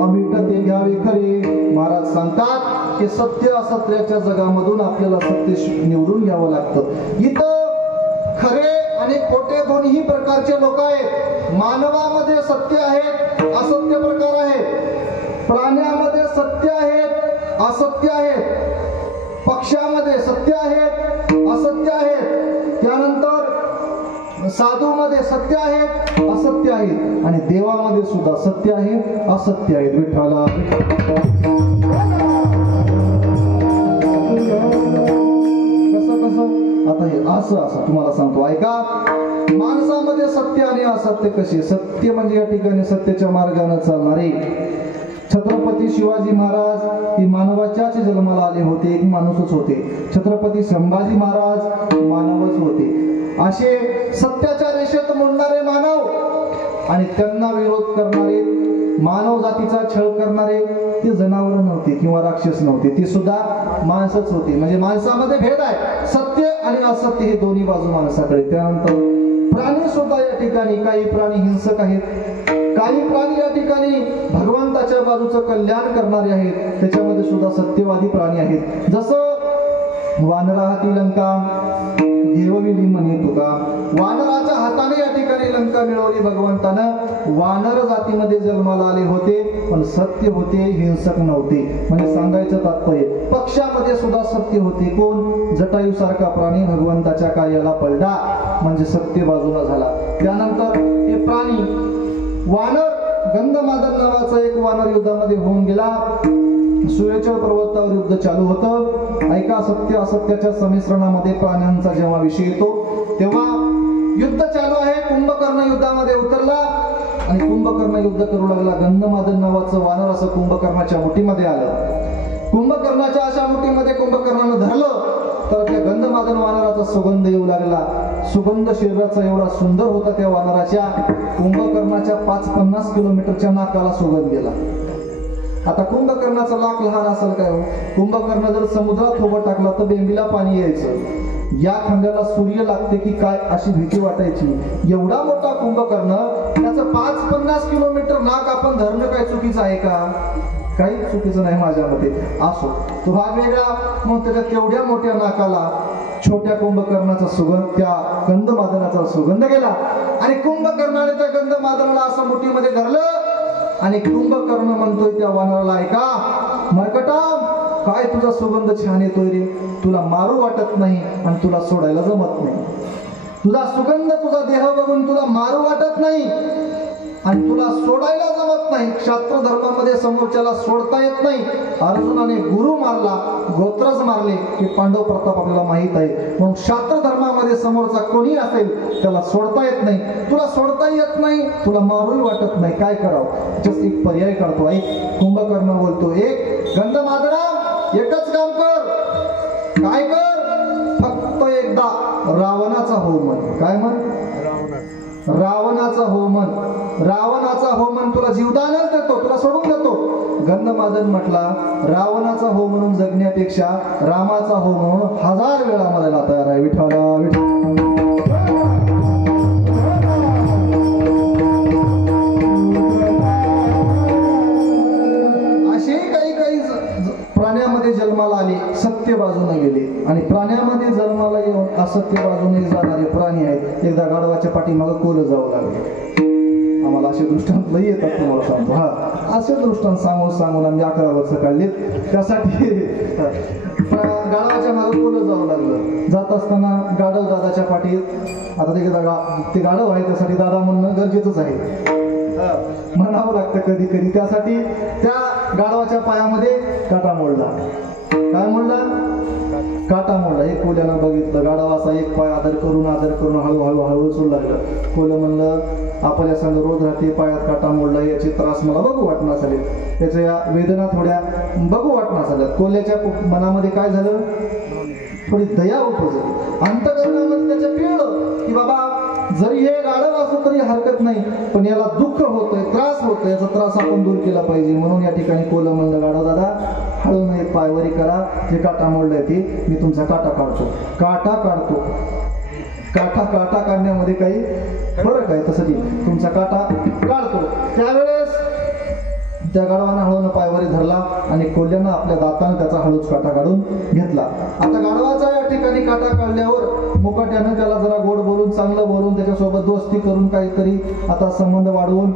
अमिट ते घ्यावे खरे. महाराज सांगतात की सत्य असत्याच्या जगामधून आपल्याला सत्य निवडून घ्यावं लागतं. इथं खरे आणि खोटे दोन्ही प्रकारचे लोक आहेत. मानवामध्ये सत्य आहेत, असत्य प्रकार आहेत. प्राण्यामध्ये सत्य आहेत, असत्य आहेत. पक्ष्यामध्ये सत्य आहेत, असत्य आहेत. त्यानंतर साधूमध्ये सत्य आहेत, असत्य आहेत. आणि देवामध्ये सुद्धा सत्य आहे, असत्य आहेत. विठ्ठला कसं आता हे असं तुम्हाला सांगतो ऐका. माणसामध्ये सत्य आणि असत्य कसे? सत्य म्हणजे या ठिकाणी सत्याच्या मार्गाने चालणारे. छत्रपती शिवाजी महाराज हे मानवाच्याच जन्माला आले होते, एक माणूसच होते. छत्रपती संभाजी महाराज मानवच होते. असे सत्याच्या रेषेत मोडणारे मानव आणि त्यांना विरोध करणारे, मानव जातीचा छळ करणारे ते जनावर नव्हते किंवा राक्षस नव्हते, ते सुद्धा माणसच होते. म्हणजे माणसामध्ये भेद आहे. सत्य आणि असत्य हे दोन्ही बाजू माणसाकडे. त्यानंतर प्राणी सुद्धा या ठिकाणी काही प्राणी हिंसक आहेत, काही प्राणी या ठिकाणी भगवंताच्या बाजूचं कल्याण करणारे आहेत. त्याच्यामध्ये सुद्धा सत्यवादी प्राणी आहेत. जसं वानरा हाती लंका घेवविली म्हणे तुका. वानराच्या हाताने या ठिकाणी लंका मिळवली भगवंतानं. वानर जातीमध्ये जन्माला आले होते, पण सत्य होते, हिंसक नव्हते. म्हणजे सांगायचं तात्पर्य पक्षामध्ये सुद्धा सत्य होते. कोण? जटायू सारखा प्राणी भगवंताच्या कार्याला पलटा, म्हणजे सत्य बाजूला झाला. त्यानंतर हे प्राणी वानर गंधमादन नावाचा एक वानर युद्धामध्ये होऊन गेला. सूर्यचल पर्वतावर युद्ध चालू होतं. ऐका, सत्य असत्याच्या संमिश्रणामध्ये प्राण्यांचा जेव्हा विषय येतो तेव्हा युद्ध चालू आहे. कुंभकर्ण युद्धामध्ये उतरला आणि कुंभकर्ण युद्ध करू लागला. गंधमादन नावाचं वानर असं कुंभकर्णाच्या मुठीमध्ये आलं. कुंभकर्णाच्या अशा मुठीमध्ये कुंभकर्णानं धरलं तर त्या गंधमादन वानराचा सुगंध येऊ लागला. सुगंध शरीराचा एवढा सुंदर होता त्या वानराच्या. कुंभकर्णाच्या 5-50 किलोमीटरच्या नाकाला सुगंध गेला. आता कुंभकर्णाचा लाख लहान असेल काय हो? कुंभकर्ण जर समुद्रात थोबा टाकला तर बेंबीला पाणी यायचं. या खांद्याला सूर्य लागते की काय अशी भीती वाटायची. एवढा मोठा कुंभकर्ण, त्याचं 5-50 किलोमीटर नाक आपण धरणं काय चुकीचं आहे का? काही चुकीचं नाही माझ्या मते. असो, तो भाग वेगळा. मग त्याच्या तेवढ्या मोठ्या नाकाला छोट्या कुंभकर्णाचा सुगंध, त्या गंधमादनाचा सुगंध गेला आणि कुंभकर्णाने त्या गंधमादनाला असं मुठीमध्ये धरलं आणि कुंभकर्ण म्हणतोय त्या वानराला, ऐका मरकटा, काय तुझा सुगंध छान येतोय रे. तुला मारू वाटत नाही आणि तुला सोडायला जमत नाही. तुझा सुगंध, तुझा देह बघून तुला मारू वाटत नाही आणि तुला सोडायला जमत नाही. शास्त्र धर्मामध्ये समोरच्याला सोडता येत नाही. अर्जुनाने गुरु मारला, गोत्रज मारले हे पांडव प्रताप आपल्याला माहित आहे. मग शास्त्र धर्मामध्ये समोरचा कोणी असेल त्याला सोडता येत नाही. तुला सोडता येत नाही, तुला मारूही वाटत नाही. काय करावं? जस्ट एक पर्याय काढतो. ऐक, कुंभकर्ण बोलतो, एक गंधमादना, एकच काम कर. काय कर? फक्त एकदा रावणाचा हो म्हण. काय म्हण? रावणाचा हो म्हण. रावणाचा हो म्हण, तुला जीवदानच देतो, तुला सोडून देतो. गंधमादन म्हटला, रावणाचा हो म्हणून जगण्यापेक्षा रामाचा हो म्हणून 1000 वेळा मला तयार आहे. विठ्ठला विठ्ठला. असे काही प्राण्यामध्ये जन्माला आले, सत्य बाजूने गेले. आणि प्राण्यामध्ये जन्माला येऊन असत्य बाजूने जाणारे प्राणी आहेत. एकदा गाढवाच्या पाठीमागं कोलं जाऊ लागले. आम्हाला असे दृष्टांत लई येतात, तुम्हाला सांगतो. हा, असे दृष्टांत सांगून आम्ही 11 वर्ष काढली. त्यासाठी गाढवाच्या मागे कोलं जाऊ लागलं. जात असताना गाढव दादाच्या पाठीत, आता ते गाढव आहे त्यासाठी दादा म्हणणं गरजेचंच आहे, म्हणावं लागतं कधी कधी. त्यासाठी त्या गाढवाच्या पायामध्ये काटा मोडला. काय मोडला? काटा मोडला. एक कोल्यानं बघितलं. गाढवाचा एक पाय आदर करून हळूहळू चोरू लागलं. कोलं म्हणलं, आपल्या संग रोज राहते, पायात काटा मोडला, याचे त्रास मला बघू वाटणार झाले, त्याच्या या वेदना थोड्या बघू वाटणार झाल्या. कोल्याच्या मनामध्ये काय झालं? थोडी दया उपजली. अंतःकरणामध्ये त्याच्या पिळलं की बाबा, जरी हे गाढव असलं तरी हरकत नाही, पण याला दुःख होतंय, त्रास होतोय, याचा त्रास आपण दूर केला पाहिजे. म्हणून या ठिकाणी कोलं म्हणलं, गाढव दादा हळू नाही, पायवरी करा, जे काटा मोडलाय ते मी तुमचा काटा काढतो. काटा काढतो. काटा काढण्यामध्ये काही फरक आहे, तसं तुमचा काटा काढतो. त्यावेळेस त्या गाढवानं हळून पायवरी धरला आणि कोल्ह्यानं आपल्या दातानं त्याचा हळूच काटा काढून घेतला. आता गाढवाचा या ठिकाणी काटा काढल्यावर मुकाट्यानं त्याला जरा गोड बोलून, चांगलं बोलून, त्याच्यासोबत दोस्ती करून, काहीतरी आता संबंध वाढवून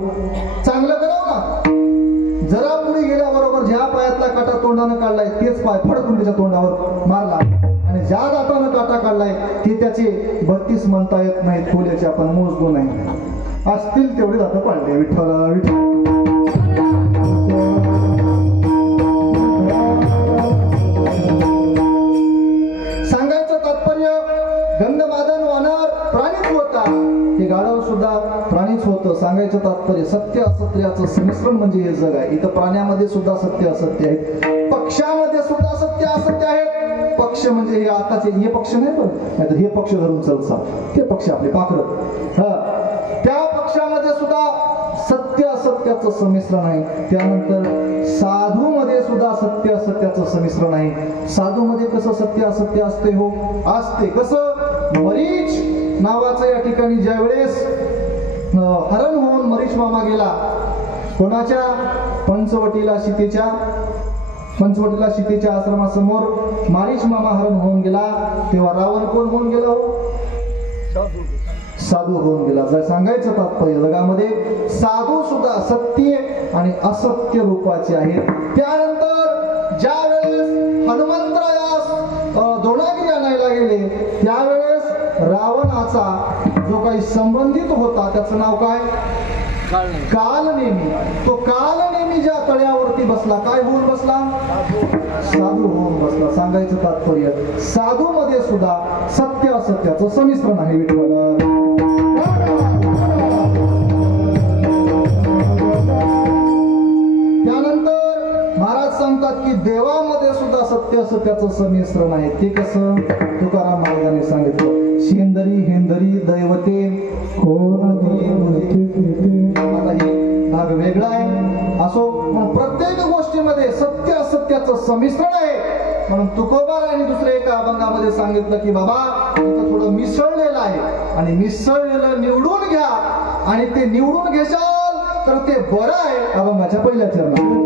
चांगलं करावं ना. जरा पुढे गेल्याबरोबर ज्या पायातला काटा तोंडानं काढलाय तेच पाय फडकून त्याच्या तोंडावर मारला आणि ज्या दातानं काटा काढलाय ते त्याचे 32 म्हणता येत नाहीत. कोल्याचे आपण मोजलो नाही, असतील तेवढे दात पाडले. विठ्ठला विठ्ठला. सांगायचं तात्पर्य, गंधमादन वानर प्राणीच होता, हे गाढव सुद्धा प्राणीच होतं. सांगायचं तात्पर्य, सत्य असत्याचं संमिश्रण म्हणजे हे जग आहे. इथं प्राण्यामध्ये सुद्धा सत्य असत्य आहेत, पक्षामध्ये सुद्धा सत्य असत्य आहेत. पक्ष म्हणजे हे आताचे हे पक्ष नाही, पण नाहीतर हे पक्ष धरून चलसा, ते पक्ष आपले पाखरं. त्या पक्षामध्ये सुद्धा सत्य असत्याचं संमिश्रण आहे. त्यानंतर साधू मध्ये सुद्धा सत्य असत्याचं संमिश्रण आहे. साधू मध्ये कसं सत्य असत्य असते? हो असते. कसं? मरीच नावाचं या ठिकाणी ज्या वेळेस हरण होऊन मरीच मामा गेला कोणाच्या? पंचवटीला, सीतेच्या पंचवटीला सीतेच्या आश्रमासमोर मारीच मामा हरण होऊन गेला तेव्हा रावण कोण होऊन गेला? साधू होऊन गेला. जर सांगायचं तात्पर्य जगामध्ये साधू सुद्धा सत्य आणि असत्य रूपाचे आहेत. त्यानंतर ज्या वेळेस हनुमंतरायास द्रोणागिरी आणायला गेले त्यावेळेस रावणाचा जो काही संबंधित होता त्याचं नाव काय? कालनेमी. तो कालनेमी ज्या तळ्यावरती बसला काय होऊन बसला? साधू होऊन बसला. सांगायचं तात्पर्य साधू मध्ये सुद्धा सत्य असत्याचं संमिश्रण आहे. विठ्ठल त्यानंतर महाराज सांगतात की देवामध्ये सुद्धा सत्य असत्याचं संमिश्रण आहे. ते कसं? तुकाराम महाराजांनी सांगितलं शेंदरी हेंदरी दैवते भाग वेगळा आहे असो पण प्रत्येक गोष्टीमध्ये सत्य असत्याचं संमिश्रण आहे. म्हणून तुकोबार आणि दुसऱ्या एका अभंगामध्ये सांगितलं की बाबा इथं थोडं मिसळलेलं आहे आणि मिसळलेलं निवडून घ्या आणि ते निवडून घेशाल तर ते बरं आहे. अभंगाच्या पहिल्या चरणात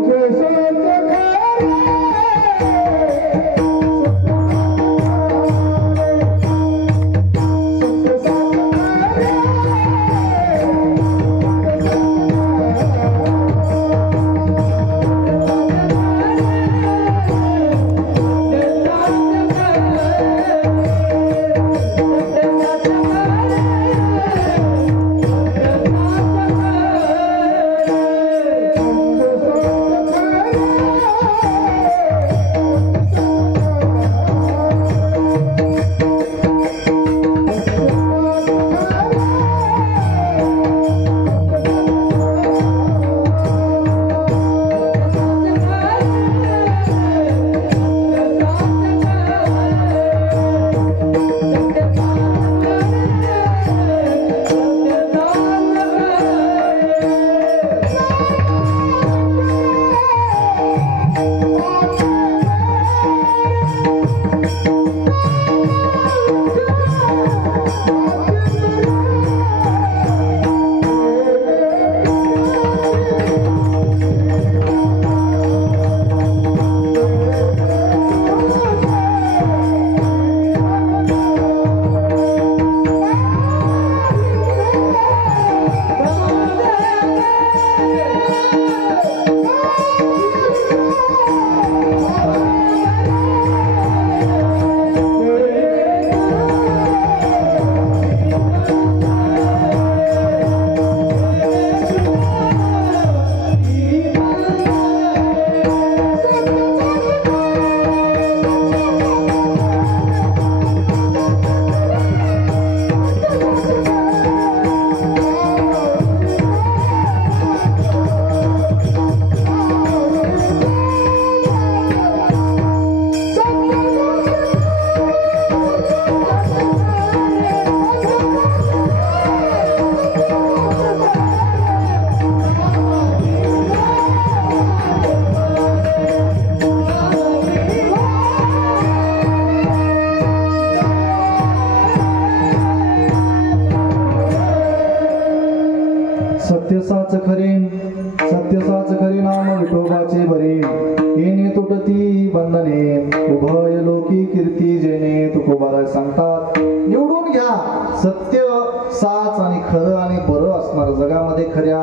सत्यसाच खरे नाम विठोबाचे बरे येणे तुटती बंधने उभय लोकी कीर्ती जेणे. तुकोबाराय सांगतात निवडून घ्या सत्य साच आणि खरं आणि बरं असणार. जगामध्ये खऱ्या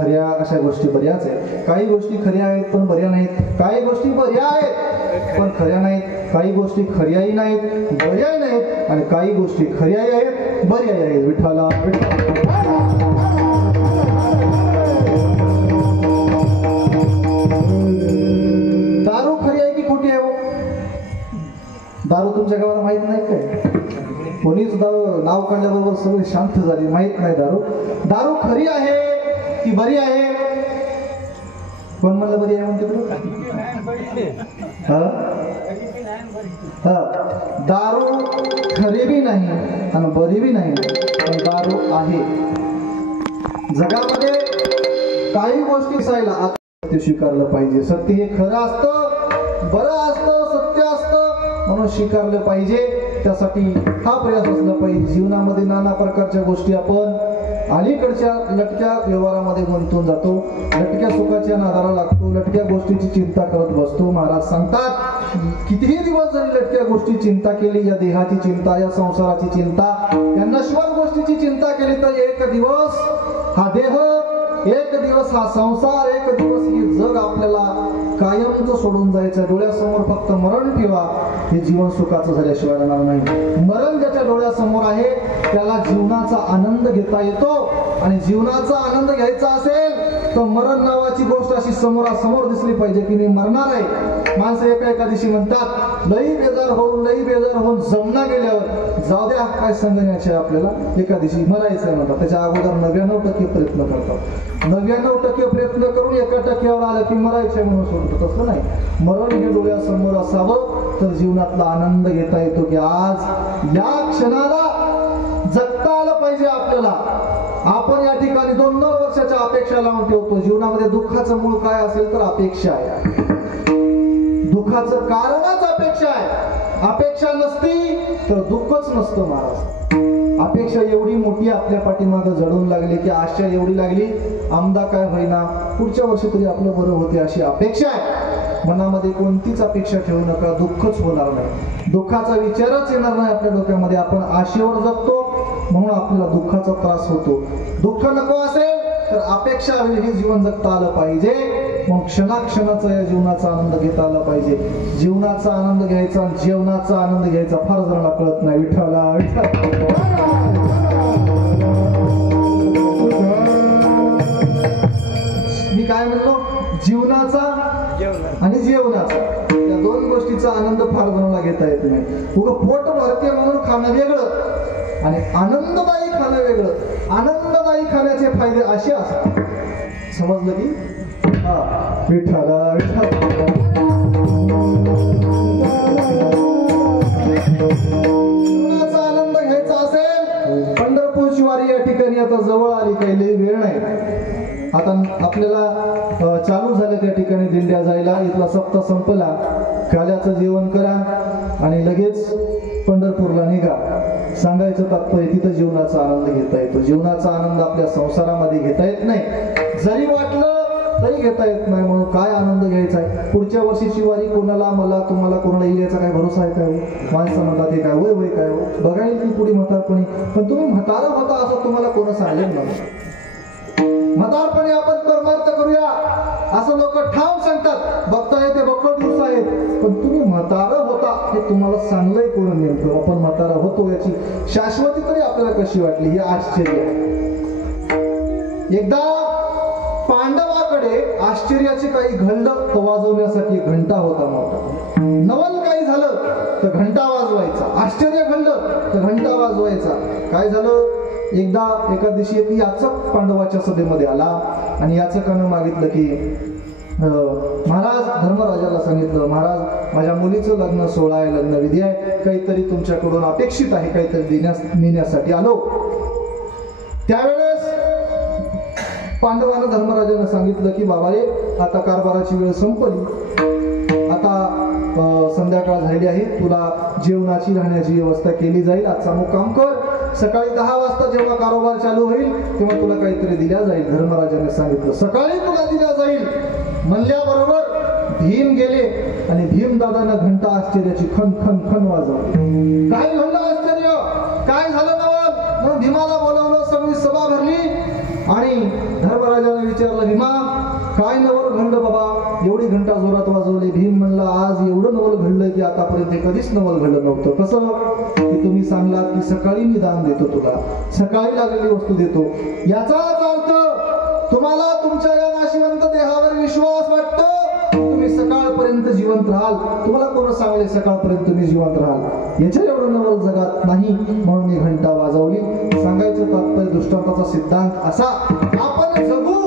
खऱ्या अशा गोष्टी बऱ्याच आहेत. काही गोष्टी खऱ्या आहेत पण बऱ्या नाहीत. काही गोष्टी बऱ्या आहेत पण खऱ्या नाहीत. काही गोष्टी खऱ्याही नाहीत बऱ्याही नाहीत आणि काही गोष्टी खऱ्याही आहेत बऱ्याही आहेत. विठ्ठला दारू खरी आहे की खोटी आहे? दारू तुमच्या गावाला माहित नाही काय? कोणीच दारू नाव काढल्याबरोबर सगळे शांत झाली. माहित नाही दारू खरी आहे की बरी आहे? कोण म्हणलं बरी आहे म्हणते? दारू खरी बी नाही आणि बरी बी नाही पण दारू आहे. जगामध्ये काही गोष्टी सायला सत्य स्वीकारलं पाहिजे. सत्य हे खरं असतं, बरं असतं, सत्य असतं म्हणून स्वीकारलं पाहिजे. त्यासाठी हा प्रयास असला पाहिजे. जीवनामध्ये नाना प्रकारच्या गोष्टी आपण अलीकडच्या लटक्या व्यवहारामध्ये गुंतून जातो, लटक्या सुखाच्या नादाला लागतो, लटक्या गोष्टीची चिंता करत बसतो. महाराज सांगतात कितीही दिवस जरी लटक्या गोष्टी चिंता केली, या देहाची चिंता, या संसाराची चिंता, या नश्वर गोष्टीची चिंता केली तर एक दिवस हा देह, एक दिवस हा संसार, एक दिवस हे जग आपल्याला कायमचं सोडून जायचं. डोळ्यासमोर फक्त मरण ठेवा, हे जीवन सुखाचं झाल्याशिवाय राहणार नाही. मरण ज्याच्या डोळ्यासमोर आहे त्याला जीवनाचा आनंद घेता येतो, आणि जीवनाचा आनंद घ्यायचा असेल तर मरण नावाची गोष्ट अशी समोरासमोर दिसली पाहिजे की मी मरणार आहे. माणसं एका दिवशी म्हणतात लई बेजार होऊन जमना गेल्यावर जाऊ द्या काय संगण्याचे आपल्याला, एका दिवशी मरायचं म्हणतात. त्याच्या अगोदर 99% प्रयत्न करतात, 99% प्रयत्न करून 1% आलं की मरायचे म्हणून सोडतो. तसं नाही, मरण हे डोळ्यासमोर असावं तर जीवनातला आनंद घेता येतो की आज या क्षणाला जगता आलं पाहिजे आपल्याला. आपण या ठिकाणी 2-2 वर्षाच्या अपेक्षा लावून ठेवतो. जीवनामध्ये दुःखाचं मूळ काय असेल तर अपेक्षा आहे. दुःखाचं कारणच अपेक्षा आहे. अपेक्षा नसती तर दुःखच नसतं महाराज. अपेक्षा एवढी मोठी आपल्या पाठीमागं जडून लागली की आशा एवढी लागली, आमदा काय होईना पुढच्या वर्षी तरी आपलं बरं होते अशी अपेक्षा आहे. मनामध्ये कोणतीच अपेक्षा ठेवू नका, दुःखच होणार नाही, दुःखाचा विचारच येणार नाही आपल्या डोक्यामध्ये. आपण आशेवर जगतो म्हणून आपल्याला दुःखाचा त्रास होतो. दुःख नको असेल तर अपेक्षा हे जीवन जगता आलं पाहिजे. मग क्षणाक्षणाचा या जीवनाचा आनंद घेता आला पाहिजे. जीवनाचा आनंद घ्यायचा, जीवनाचा आनंद घ्यायचा फार जणांना कळत नाही. विठ्ठला मी काय म्हणलो, जीवनाचा आणि जेवणाचा या 2 गोष्टीचा आनंद फार जणांना घेता येत नाही. उगा पोट भरते म्हणून खाणं वेगळं आणि आनंददायी खाणं वेगळं. आनंददायी खाण्याचे फायदे असे असतात, समजलं की विठ्ठला जीवनाचा आनंद घ्यायचा असेल, पंढरपूरची वारी या ठिकाणी आता जवळ आली, काही लई वेळ नाही. आता आपल्याला चालू झालं त्या ठिकाणी दिंड्या जायला. इथला सप्ताह संपला, काल्याचं जेवण करा आणि लगेच पंढरपूरला निघा. सांगायचं तात्पर्य तिथं जीवनाचा आनंद घेता येतो. जीवनाचा आनंद आपल्या संसारामध्ये घेता येत नाही, जरी वाटलं तरी घेता येत नाही. म्हणून काय आनंद घ्यायचा आहे. पुढच्या वर्षीची वारी कोणाला, मला, तुम्हाला, कोणाला येईल याचा काय भरोसा आहे काय? माणसं म्हणतात हे काय वय वय काय बघायला की पुढे म्हातारपणी, पण तुम्ही म्हातारा होता असं तुम्हाला कोण सांगेल ना. म्हातारपणी आपण परमार्थ करूया असं लोक ठाम सांगतात. बघता येते बक्कळ दिवस आहेत, पण तुम्ही म्हातारा होता हे तुम्हाला सांगलंय कोण नेमकं? आपण म्हातारा होतो याची शाश्वती तरी आपल्याला कशी वाटली हे आश्चर्य. एकदा पांडवाकडे आश्चर्याचे काही घंट वाजवण्यासाठी घंटा होता मोठा. नवल काही झालं तर घंटा वाजवायचा, आश्चर्य घडलं तर घंटा वाजवायचा. काय झालं, एकदा एका दिवशी एक याचक पांडवाच्या सभेमध्ये आला आणि याचकानं मागितलं की महाराज, धर्मराजाला सांगितलं, महाराज माझ्या मुलीचं लग्न सोहळा आहे, लग्न विधी आहे, काहीतरी तुमच्याकडून अपेक्षित आहे, काहीतरी नेण्यासाठी आलो. त्यावेळेस पांडवानं धर्मराजानं सांगितलं की बाबा रे, आता कारभाराची वेळ संपली, आता संध्याकाळ झाली आहे, तुला जेवणाची राहण्याची व्यवस्था केली जाईल, आजचा मुक्काम कर, सकाळी 10 वाजता जेव्हा कारोबार चालू होईल तेव्हा तुला काहीतरी दिल्या जाईल. धर्मराजाने सांगितलं सकाळी तुला दिल्या जाईल. म्हणल्याबरोबर भीम गेले आणि भीम दादानं घंटा आश्चर्याची खन खन खन वाजवली. काय घडलं आश्चर्य, काय झालं नवल? मग भीमाला बोलवलं, सगळी सभा भरली आणि धर्मराजाने विचारलं, भीमा काय नवल घडलं बाबा, एवढी घंटा जोरात वाजवली? भीम म्हणला, आज एवढं नवल घडलं की आतापर्यंत कधीच नवल घडलं नव्हतं. कसं की तुम्ही सांगलात की सकाळी मी दान देतो, तुला सकाळी लागलेली वस्तू देतो. याचाच अर्थ तुम्हाला तुमच्या या नाशिवंत देहावर विश्वास वाटतो, तुम्ही सकाळपर्यंत जिवंत राहाल. तुम्हाला कोण सांगले सकाळपर्यंत तुम्ही जिवंत राहाल? याच्या एवढं नवल जगात नाही म्हणून मी घंटा वाजवली. सांगायचं तात्पर्य, दृष्टांताचा सिद्धांत असा, आपण जगू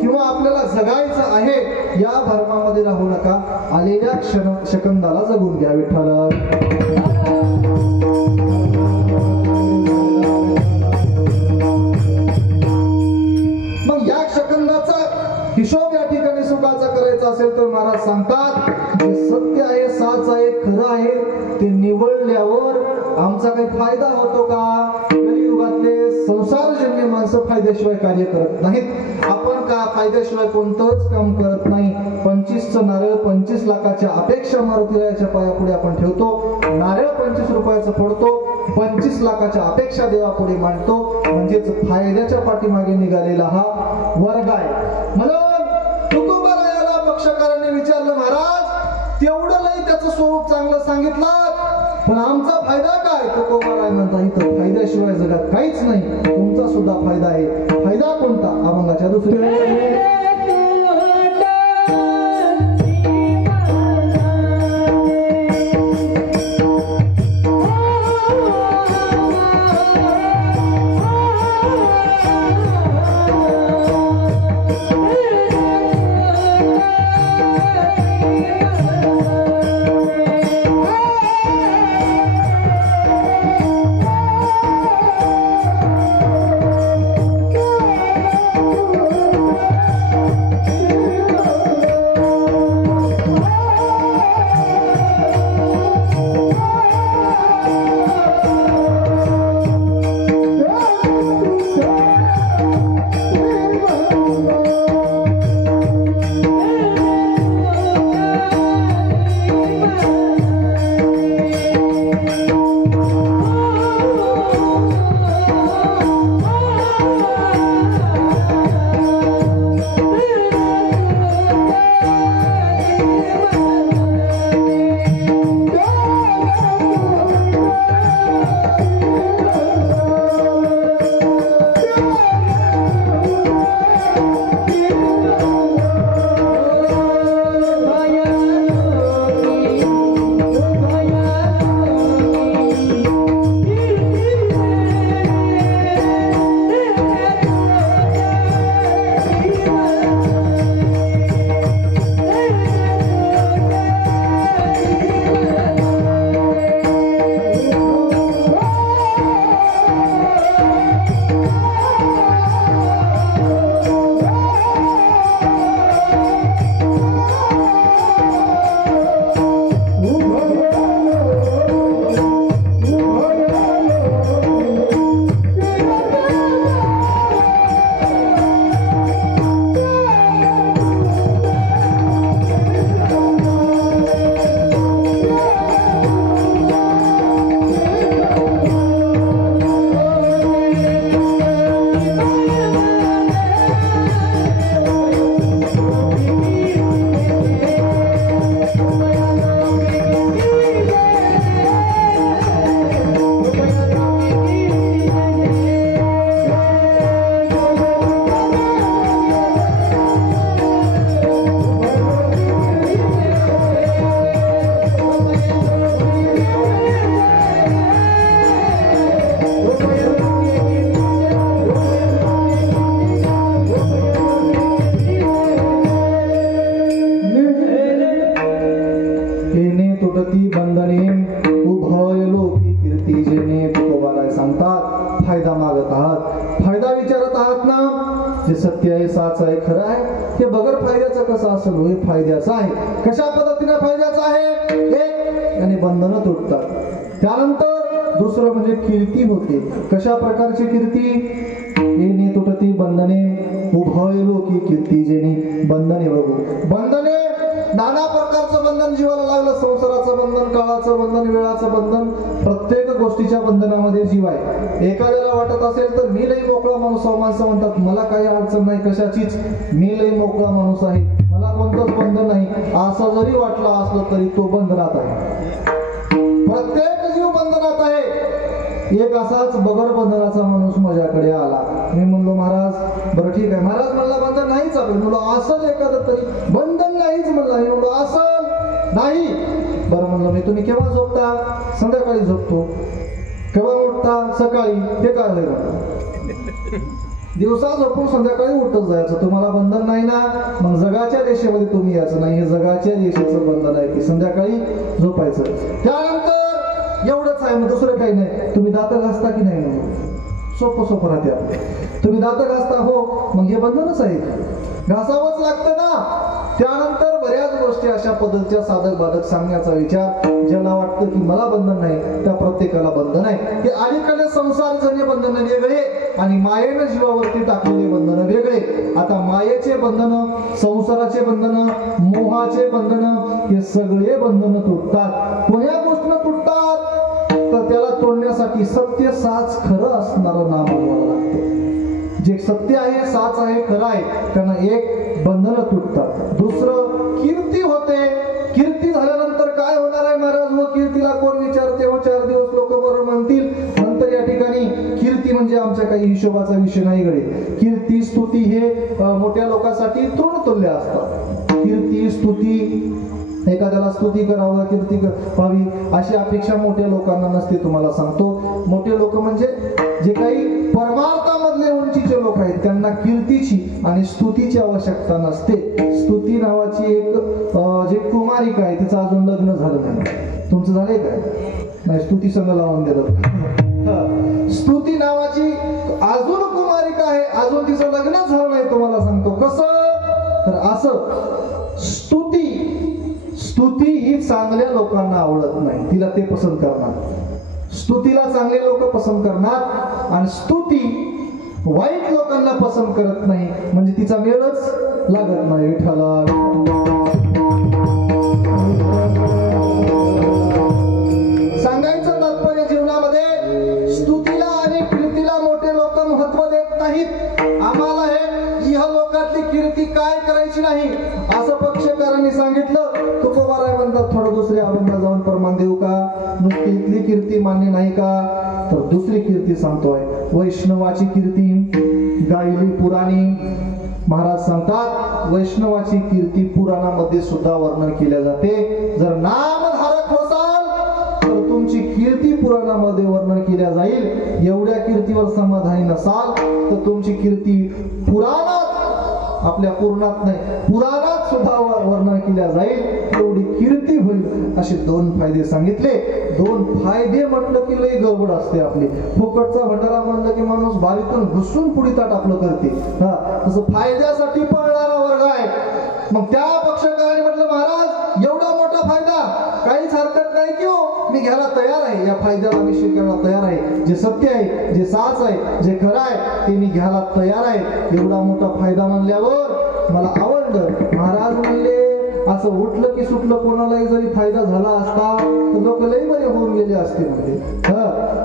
किंवा आपल्याला जगायचं आहे या भरमामध्ये राहू नका. आलेल्या सेकंदाला जगून घ्या. विठ्ठला मग या सेकंदाचा हिशोब या ठिकाणी सुखाचा करायचा असेल तर महाराज सांगतात, जे सत्य आहे, साच आहे, खरं आहे, ते निवडल्यावर आमचा काही फायदा होतो का? कलियुगातले संसारजन्य माणसं फायद्याशिवाय कार्य करत नाहीत. आपण का फायद्याशिवाय कोणतंच काम करत नाही. 25चं नारळ 25 लाखाच्या अपेक्षा मारुतीरायाच्या पायापुढे आपण ठेवतो. नारळ 25 रुपयाचं फोडतो, 25 लाखाच्या अपेक्षा देवापुढे मांडतो. म्हणजेच फायद्याच्या पाठीमागे निघालेला हा वर्ग आहे. म्हणून तुकोबारायाला पक्षकारांनी विचारलं, महाराज तेवढं लई त्याचं स्वरूप चांगलं सांगितलं, पण आमचा फायदा काय? तुकोबाराय म्हणता, इथं फायद्याशिवाय जगात काहीच नाही, तुमचा सुद्धा फायदा आहे. फायदा कोणता? अभंगाच्या दुसऱ्या सत्य आहे, साच आहे, खरं आहे. हे बगर फायद्याचं कसं असेल? हे फायद्याचं आहे. कशा पद्धतीने फायद्याचं आहे? एक, आणि बंधनं तुटतात. त्यानंतर दुसरं म्हणजे कीर्ती होते. कशा प्रकारची कीर्ती? येणे तुटती बंधने, उभयलो की कीर्ती जेणे बंधने बघू. बंधने नाना प्रकारचं बंधन जीवाला लागलं. संसाराचं बंधन, काळाचं बंधन, वेळाचं बंधन, प्रत्येक गोष्टीच्या बंधनामध्ये जीव आहे. एखाद्याला वाटत असेल तर मी लई मोकळा माणूस आहे. माणसं म्हणतात मला काही अडचण नाही कशाचीच, मी लई मोकळा माणूस आहे, मला कोणतंच बंधन नाही, असं जरी वाटलं असलं तरी तो बंधनात आहे. प्रत्येक जीव बंधनात आहे. एक असाच बगर बंधनाचा माणूस माझ्याकडे आला. मी म्हणलो महाराज बरं ठीक आहे. महाराज म्हणला बंधन नाहीच आपलं. म्हणलो असं एखादं तरी बंधन नाहीच म्हणला. मी म्हणलो असं नाही. बरं म्हणलं मी तुम्ही केव्हा झोपता? संध्याकाळी झोपतो. केव्हा उठता? सकाळी. ते काय होईल? दिवसा झोपून संध्याकाळी उठत जायचं. तुम्हाला बंधन नाही ना, मग जगाच्या रेषेमध्ये तुम्ही यायचं नाही. हे जगाच्या रेषेचं बंधन आहे की संध्याकाळी झोपायचं. त्यानंतर एवढंच आहे, मग दुसरं काही नाही. तुम्ही दात घासता की नाही? सोपं सोपं राहते आपलं. तुम्ही दात घासता, हो, मग हे बंधनच आहे. घासावंच लागतं ना. त्यानंतर बऱ्याच गोष्टी गोष्टी अशा पद्धतीच्या साधक बाधक सांगण्याचा विचार, ज्याला वाटतं की मला बंधन नाही त्या प्रत्येकाला बंधन आहे. हे अलीकडे संसारजन्य बंधन वेगळे आणि मायेनं जीवावरती टाकलेले बंधन वेगळे. आता मायेचे बंधन, संसाराचे बंधन, मोहाचे बंधन हे सगळे बंधन तुटतात. कोण्या गोष्टीनं तुटतात तर त्याला तोडण्यासाठी सत्य, साच, खरं असणारं नाम बोलावं लागतं. जे सत्य आहे, साच आहे, खरं आहे, त्यांना एक बंधन तुटतात. दुसरं कीर्ती होते. कीर्ती झाल्यानंतर काय होणार आहे महाराज? व कीर्तीला कोण विचारते? व 4 दिवस लोक बरोबर म्हणतील. नंतर या ठिकाणी कीर्ती म्हणजे आमच्या काही हिशोबाचा विषय नाही गडे. कीर्ती स्तुती हे मोठ्या लोकांसाठी तृणतुल्य असतात. कीर्ती स्तुती, एखाद्याला स्तुती करावं, कीर्ती व्हावी अशी अपेक्षा मोठ्या लोकांना नसते. तुम्हाला सांगतो, मोठे लोक म्हणजे जे काही परमार्थामधले उंचीचे लोक आहेत त्यांना कीर्तीची आणि स्तुतीची आवश्यकता नसते. स्तुती नावाची एक जे कुमारिका आहे तिचं अजून लग्न झालं नाही. तुमचं झालंय काय? नाही, स्तुती संघ लावून दिलं. स्तुती नावाची अजून कुमारिका आहे, अजून तिचं लग्न झालं नाही. तुम्हाला सांगतो कसं, तर असं स्तुती ही चांगल्या लोकांना आवडत नाही, तिला ते पसंत करणार. स्तुतीला चांगले लोक पसंत करणार आणि स्तुती वाईट लोकांना पसंत करत नाही, म्हणजे तिचा मेळच लागत नाही. विठ्ठला सांगायचं तात्पर्य, जीवनामध्ये स्तुतीला आणि कीर्तीला मोठे लोक महत्व देत नाहीत. आम्हाला हे इह लोकातली कीर्ती काय करायची नाही असं पक्षकारांनी सांगितलं. तुकोबाराय म्हणतात थोडं दुसऱ्या अभंगा जाऊन प्रमाण देऊ का? नुसती इथली कीर्ती मान्य नाही का? तर दुसरी कीर्ती सांगतोय. वैष्णवाची कीर्ती गायली पुराणी. महाराज सांगतात वैष्णवाची कीर्ती पुराणामध्ये सुद्धा वर्णन केल्या जाते. जर नामधारक होसाल तर तुमची कीर्ती पुराणामध्ये वर्णन केल्या जाईल. एवढ्या कीर्तीवर समाधानी नसाल तर तुमची कीर्ती पुराणात, आपल्या पूर्णात नाही पुराणात सुद्धा वर्णन केल्या जाईल. एवढी कीर्ती होईल. असे 2 फायदे सांगितले. 2 फायदे म्हटलं की लई गडबड असते आपली. फुकटचा भंडारा म्हणलं की माणूस बारीतून घुसून पुढे ताट आपलं करते. तसं फायद्यासाठी पळणारा वर्ग आहे. मग त्या पक्षकाराने म्हटलं महाराज एवढा मोठा फायदा, काहीच हरकत नाही की हो, मी घ्यायला तयार आहे. या फायद्याला मी स्वीकारायला तयार आहे. जे सत्य आहे, जे साच आहे, जे खरं आहे ते मी घ्यायला तयार आहे. एवढा मोठा फायदा म्हणल्यावर मला आवडलं. महाराज म्हणले असं उठलं की सुटलं कोणालाही जरी फायदा झाला असता तर लोक लई बरे होऊन गेले असते. म्हणजे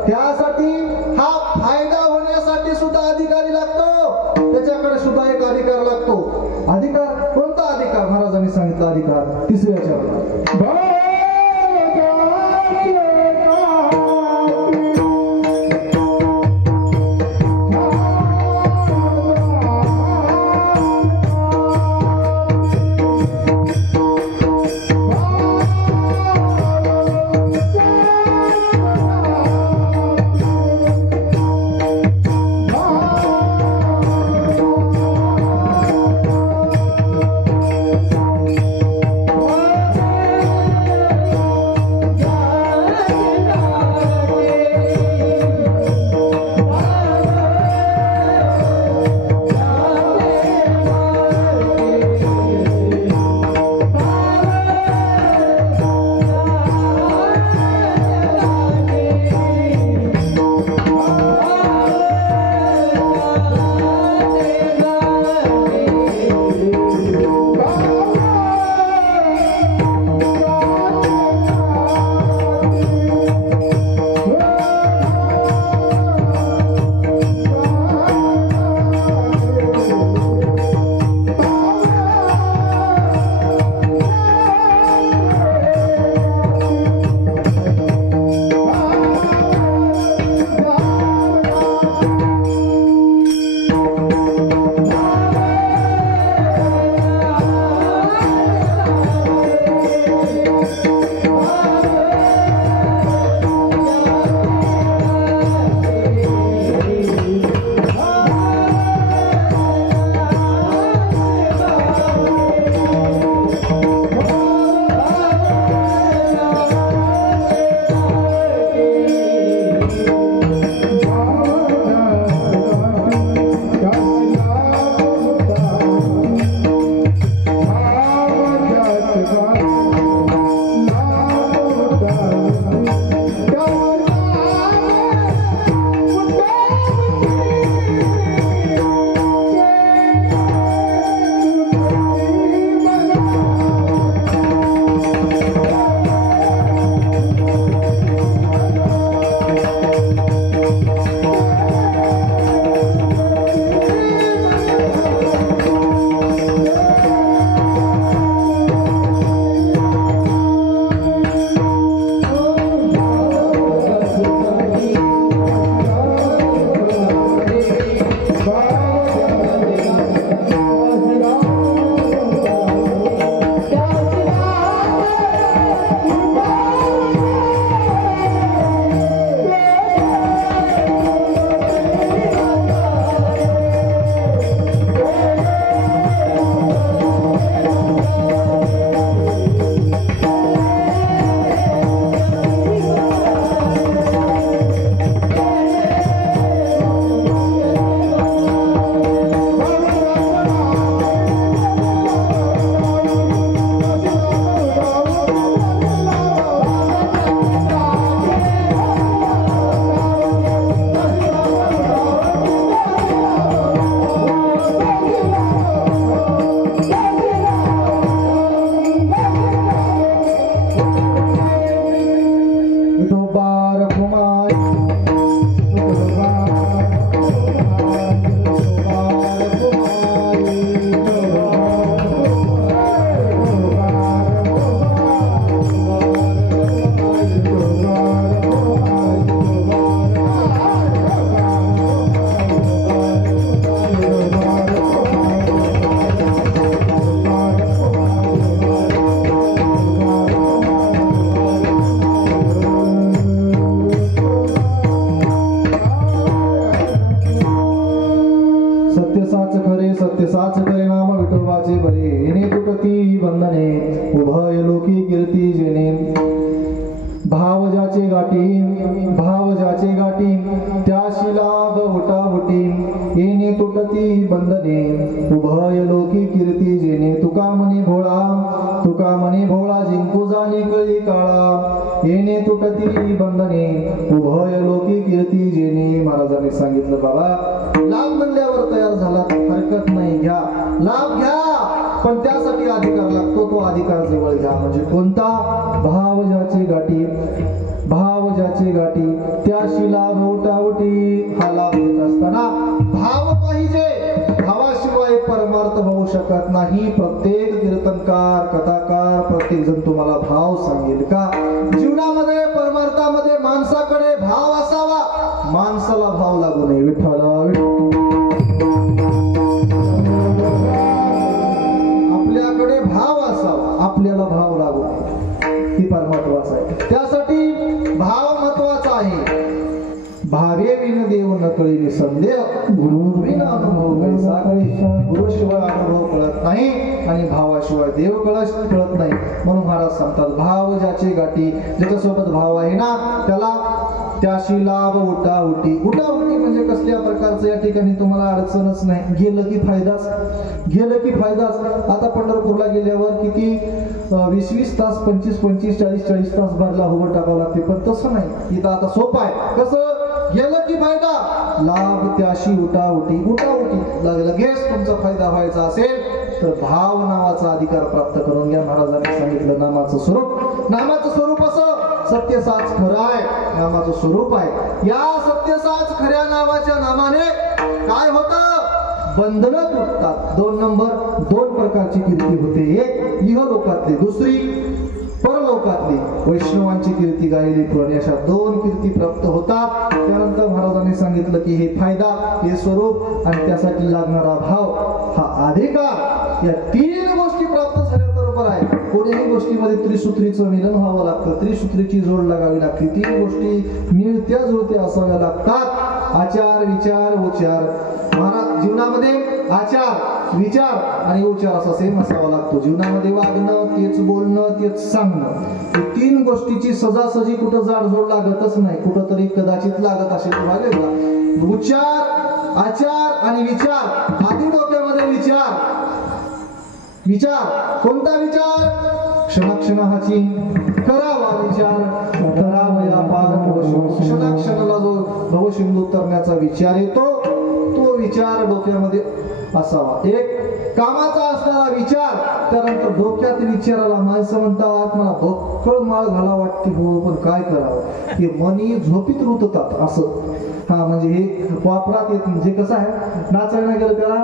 त्यासाठी हा फायदा होण्यासाठी सुद्धा अधिकारी लागतो. त्याच्याकडे सुद्धा एक अधिकार लागतो. अधिकार कोणता अधिकार? महाराजांनी सांगितलं अधिकार 3ऱ्या बंधने उभय लोकी कीर्ती जेणे भाव ज्याचे गाठी त्याशी लाभ उटाउटी येणे तुटती बंधने उभय लोकी कीर्ती जेणे तुका म्हणे भोळा जिंकू जाणे कळी काळा येणे तुटती बंधने उभय लोकी कीर्ती जेणे. महाराजांनी सांगितलं बाबा लाभ म्हणल्यावर तयार झाला हरकत नाही, घ्या लाभ घ्या, पण त्यासाठी अधिकार लागतो. तो अधिकार जवळ घ्या. म्हणजे कोणता? भाव ज्याचे गाठी त्याशी लाभ उटाउटी. हा लाभ घेत असताना भाव पाहिजे, भावाशिवाय परमार्थ होऊ शकत नाही. प्रत्येक कीर्तनकार कथाकार प्रत्येक जण तुम्हाला भाव सांगेल का जीवनामध्ये परमार्थामध्ये माणसाकडे भाव असावा, माणसाला भाव लागू नये. विठ्ठला आपल्याकडे भाव असावा, आपल्याला भाव लागू नये. ही फार महत्वाचं आहे. त्यासाठी भाव महत्वाचा आहे. भावे विन देव न कळी संदेह गुरु विन अनुभव कैसा कळी. गुरुशिवाय अनुभव कळत नाही आणि भावाशिवाय देव कळत नाही. म्हणून महाराज सांगतात भाव ज्याचे गाठी, ज्याच्यासोबत भाव आहे ना त्याला त्याशी लाभ उटाउटी. म्हणजे कसल्या प्रकारचं या ठिकाणी तुम्हाला अडचणच नाही. गेलं की फायदाच. आता पंढरपूरला गेल्यावर किती 20-20 तास 25-25 40-40 तास भरला उभं टाकावं लागते, पण तसं नाही. इथं आता सोपं आहे. कसं? गेलं की फायदा, लाभ त्याशी उटाउटी. लगेच तुमचा फायदा व्हायचा असेल तर भाव नावाचा अधिकार प्राप्त करून घ्या. महाराजांनी सांगितलं नामाचं स्वरूप असं सत्यसाच खरं आहे. नामाचं स्वरूप आहे. या सत्यसाच खऱ्या नावाच्या नामाने काय होतं? बंधनं तुटतात. 2 नंबर 2 प्रकारची कीर्ती होते. एक इहलोकातली, दुसरी परलोकातली. वैष्णवांची कीर्ती गायली पुराणी, अशा 2 कीर्ती प्राप्त होतात. त्यानंतर महाराजांनी सांगितलं की हे फायदा, हे स्वरूप आणि त्यासाठी लागणारा भाव, हा अधिकार, या 3 गोष्टी प्राप्त झाल्या बरोबर आहे. कोणत्याही गोष्टीमध्ये त्रिसूत्रीचं मिलन व्हावं लागतं, त्रिसूत्रीची जोड लागावी लागते. 3 गोष्टी मिळत्या जुळत्या असाव्या लागतात. आचार, विचार, उच्चार. महाराज जीवनामध्ये आचार, विचार आणि उच्चार असा सेम असावा लागतो. जीवनामध्ये वागणं, तेच बोलणं, तेच सांगणं, हे 3 गोष्टीची सजासजी कुठं जाडजोड लागतच नाही. कुठं तरी कदाचित लागत असेल तर उच्चार, आचार आणि विचार. आधी डोक्यामध्ये विचार कोणता विचार? क्षणाक्षणाची करावा विचार, करावया पागम. क्षणाक्षणाला जो भवसिंधू तरण्याचा विचार येतो तो विचार डोक्यामध्ये असावा. एक कामाचा असणारा विचार. त्यानंतर डोक्यात विचाराला माणसं म्हणतात मला बक्कळ माळ घाला वाटते हो, पण काय करावं, हे मनी झोपीत रुततात असं. हा म्हणजे हे वापरात येत. म्हणजे कसं आहे, नाचायला गेलं त्याला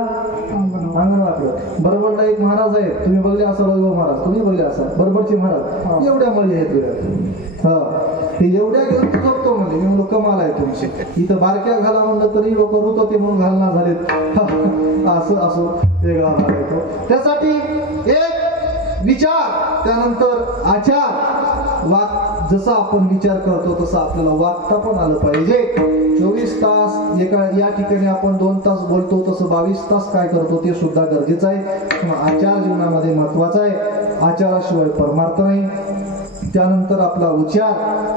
अंगण वाकडं. बरोबरला एक महाराज आहेत, तुम्ही बघले असाल वैभव महाराज, तुम्ही बघले असाल बरोबरचे महाराज. एवढ्या मळी आहेत हे एवढ्या घेऊन झोपतो म्हणजे. मी म्हणलो कमाल आहे तुमची. इथं बारक्या घाला म्हणलं तरी लोक रुत होते म्हणून घालणार झालेत. असं वेगळा भाग येतो. त्यासाठी एक विचार, त्यानंतर आचार. जसा आपण विचार करतो तसं आपल्याला वागता पण आलं पाहिजे. 24 तास या ठिकाणी आपण 2 तास बोलतो, तसं 22 तास काय करतो ते सुद्धा गरजेचं आहे. आचार जीवनामध्ये महत्वाचा आहे. आचाराशिवाय परमार्थ नाही. त्यानंतर आपला उच्चार,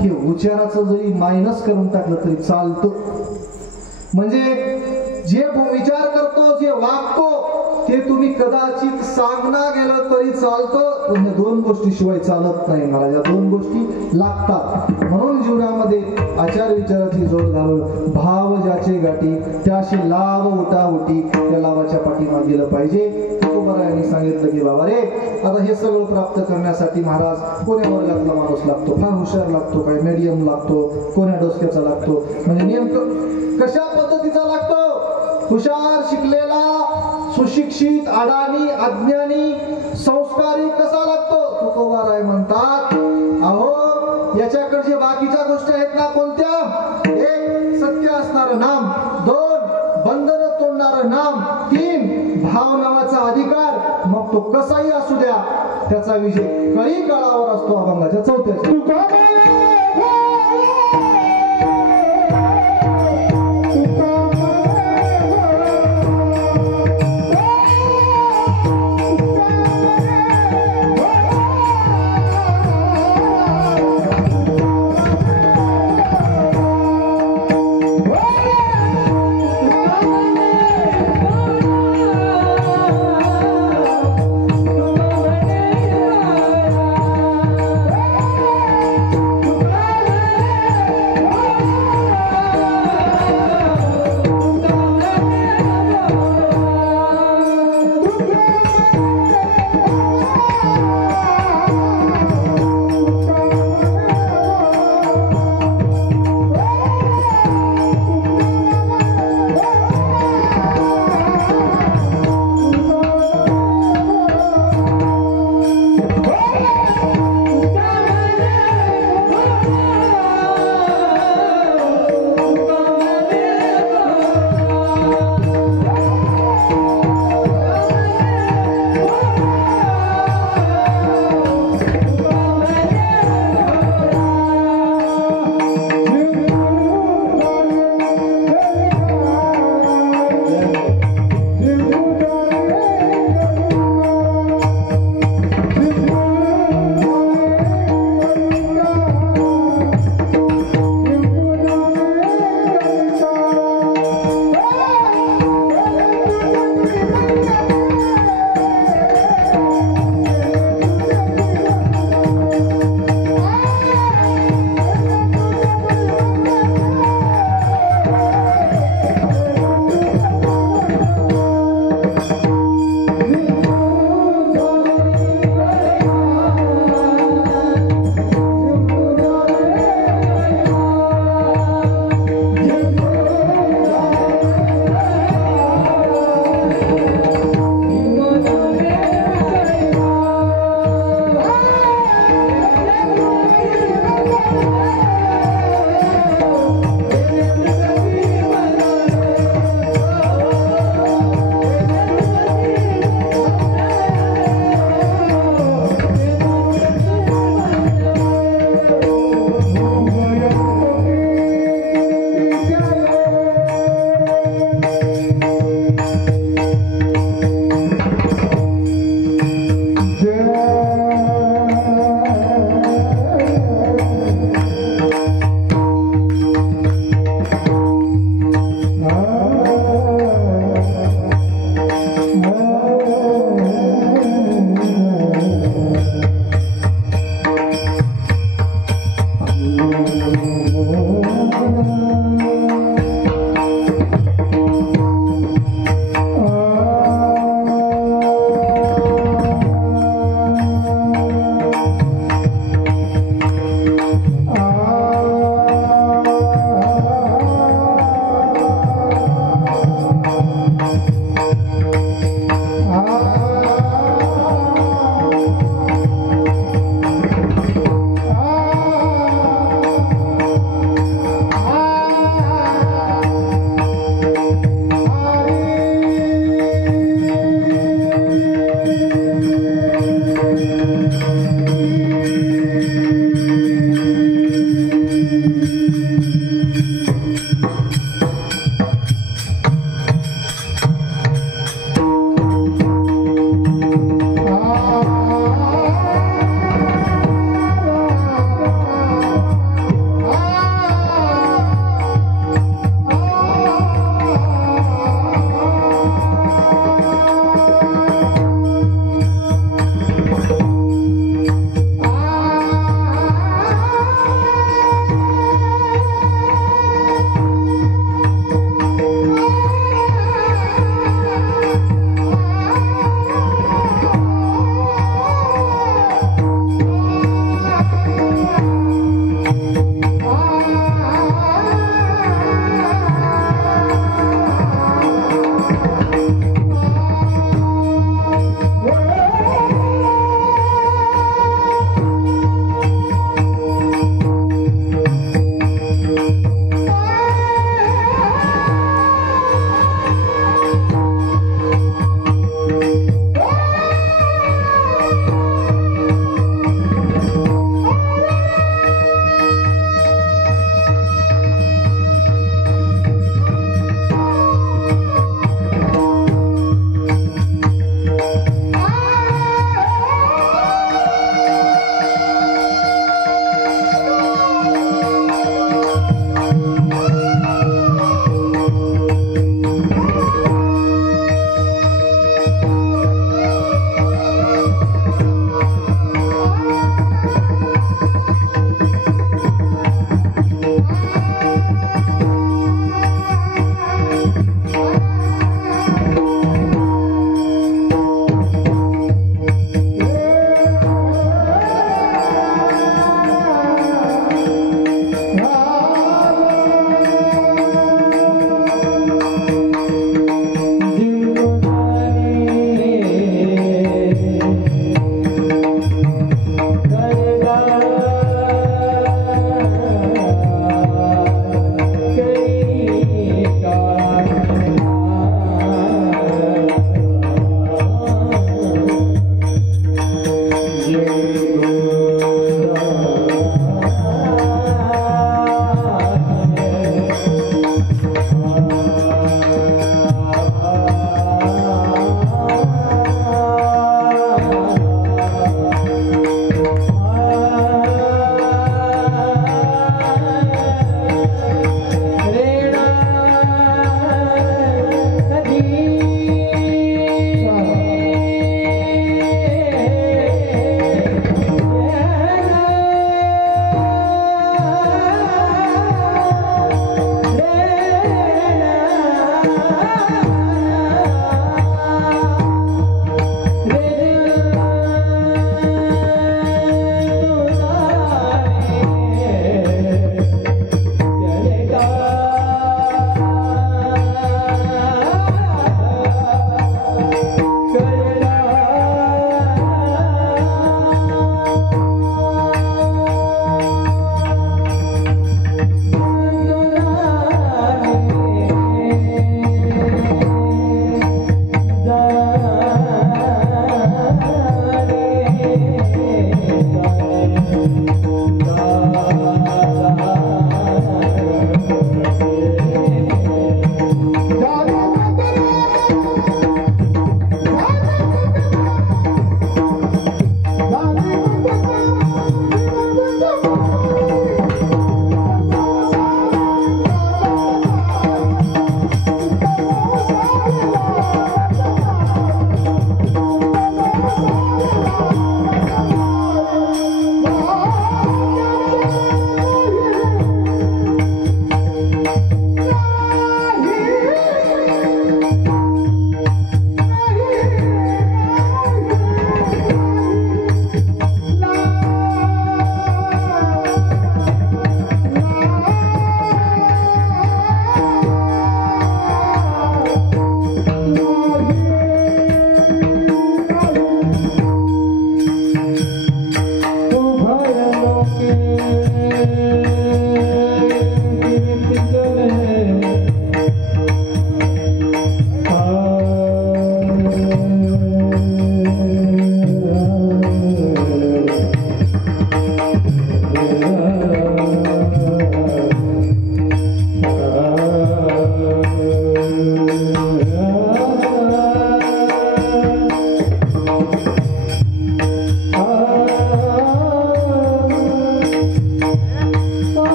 हे उच्चाराचं जरी मायनस करून टाकलं तरी चालतं. म्हणजे जे विचार करतो, जे वागतो ते तुम्ही कदाचित सांगणं गेलं तरी चालतं, पण 2 गोष्टीशिवाय चालत नाही. मला या 2 गोष्टी लागतात. म्हणून जीवनामध्ये आचार विचाराची जोड घालून भाव ज्याचे गाठी त्याशी लाभ उटाउटी, त्या लाभाच्या पाठीमागे गेलं पाहिजे. तुकोबारायांनी सांगितलं की बाबा रे, आता हे सगळं प्राप्त करण्यासाठी महाराज कोण्या वर्गातला माणूस लागतो? फार हुशार लागतो, काय मीडियम लागतो, कोण्या डोसक्याचा लागतो, म्हणजे नेमकं कशा पद्धतीचा लागतो? हुशार, शिकलेला, सुशिक्षित, अडाणी, अज्ञानी, संस्कारी कसा लागतो? तुकोबाराय म्हणतात अहो याच्याकडे जे बाकीच्या गोष्टी आहेत ना, कोणत्या? 1 सत्य असणारं नाम, 2 बंधन तोडणारं नाम, 3 भाव नावाचा अधिकार. मग तो कसाही असू द्या, त्याचा विजय कळी काळावर असतो. अभंगाच्या 4थ्या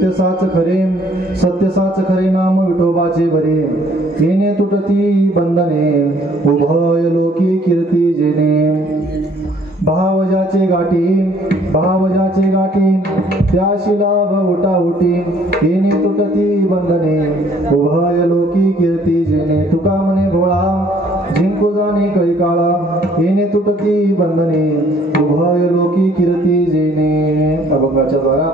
सत्य साच खरे नाम विठोबाचे बरे येणे तुटती बंधने उभय लोकी कीर्ती जेणे भावजाचे गाठी त्याशी लाभ उटा उटी येणे तुटती बंधने उभय लोकी कीर्ती जेणे तुका म्हणे भोळा जिंकू जाणे कळी काळा येणे तुटती बंधने उभय लोकी कीर्ती जेणे अभंगाच्या द्वारा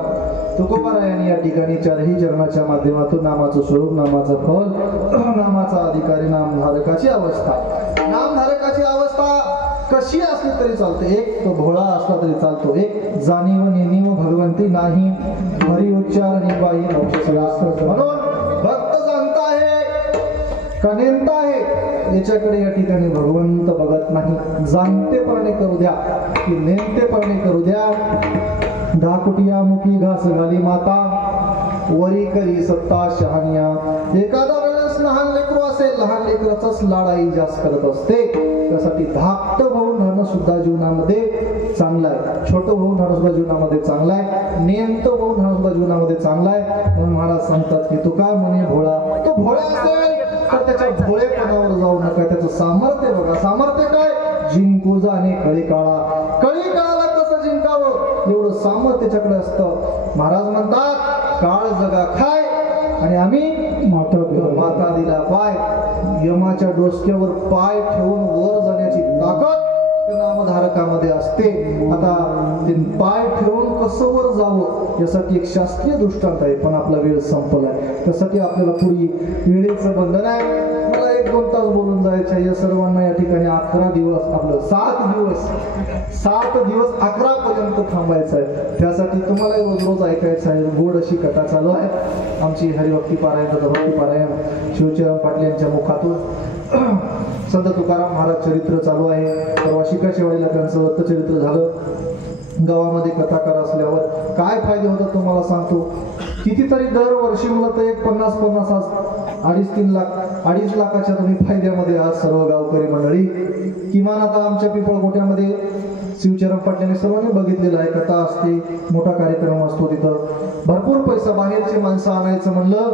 तुकोबारायांनी या ठिकाणी चारही चरणाच्या माध्यमातून नामाचं स्वरूप, नामाचं फल, नामाचा अधिकारी, नामधारकाची अवस्था कशी असली तरी चालते. एक तो भोळा असला तरी चालतो, एक जाणीव नेणीव भगवंती नाही हरी उच्चार निबाई म्हणून भक्त जाणता आहे का नेमता आहे याच्याकडे या ठिकाणी भगवंत बघत नाही. जाणतेपणे करू द्या की नेमतेपणे करू द्या. धाकुटिया मुखी घास घाली माता वरी करी सत्ता शहानिया. एखादा वेळेस लहान लेकरू असेल, लहान लेकराचाच लाडाई जास्त करत असते. त्यासाठी धाकट होऊन राहणं सुद्धा जीवनामध्ये चांगलं आहे, छोटं होऊन राहणं सुद्धा जीवनामध्ये चांगलं आहे, नियंत होऊन राहणं सुद्धा जीवनामध्ये चांगलं आहे. म्हणून महाराज सांगतात की तू काय म्हणे भोळा, तो भोळा असेल तर त्याच्या भोळेपणावर जाऊ नका. त्याचं सामर्थ्य बघा. सामर्थ्य काय? जिंकू जाणे कळी काळा. कळी काळाला कसं जिंकावं एवढं सामर्थ्य त्याच्याकडे असतं. महाराज म्हणतात काळ जगा खाय आणि आम्ही माता दिला पाय. यमाच्या डोसक्यावर पाय ठेवून वर जाण्याची ताकद नामधारकामध्ये असते. आता ते पाय ठेवून कसं वर जावं यासाठी एक शास्त्रीय दृष्टांत आहे, पण आपला वेळ संपलाय. त्यासाठी आपल्याला पुढे वेळेचं बंधन आहे. मला 1-2 तास बोलून जायचं. या सर्वांना या ठिकाणी 11 दिवस, आपलं 7 दिवस 11 पर्यंत थांबायचं आहे. त्यासाठी तुम्हाला रोज ऐकायचं आहे. गोड अशी कथा चालू आहे आमची हरिभक्ती पारायण, दत्तभक्ती पारायण शिवचरण पाटील यांच्या मुखातून. संत तुकाराम महाराज चरित्र चालू आहे. परवा शिकाच्या वेळेला त्यांचं दत्तचरित्र झालं. गावामध्ये कथाकार असल्यावर काय फायदे होतात तुम्हाला सांगतो. कितीतरी दरवर्षी मला तर एक 50-50 2.5 लाखाच्या तुम्ही फायद्यामध्ये आहात सर्व गावकरी मंडळी. किमान आता आमच्या पिंपळकोट्यामध्ये शिवचरण पाटलांनी सर्वांनी बघितलेलं आहे. कथा असते, मोठा कार्यक्रम असतो, तिथं भरपूर पैसा. बाहेरचे माणसं आणायचं म्हणलं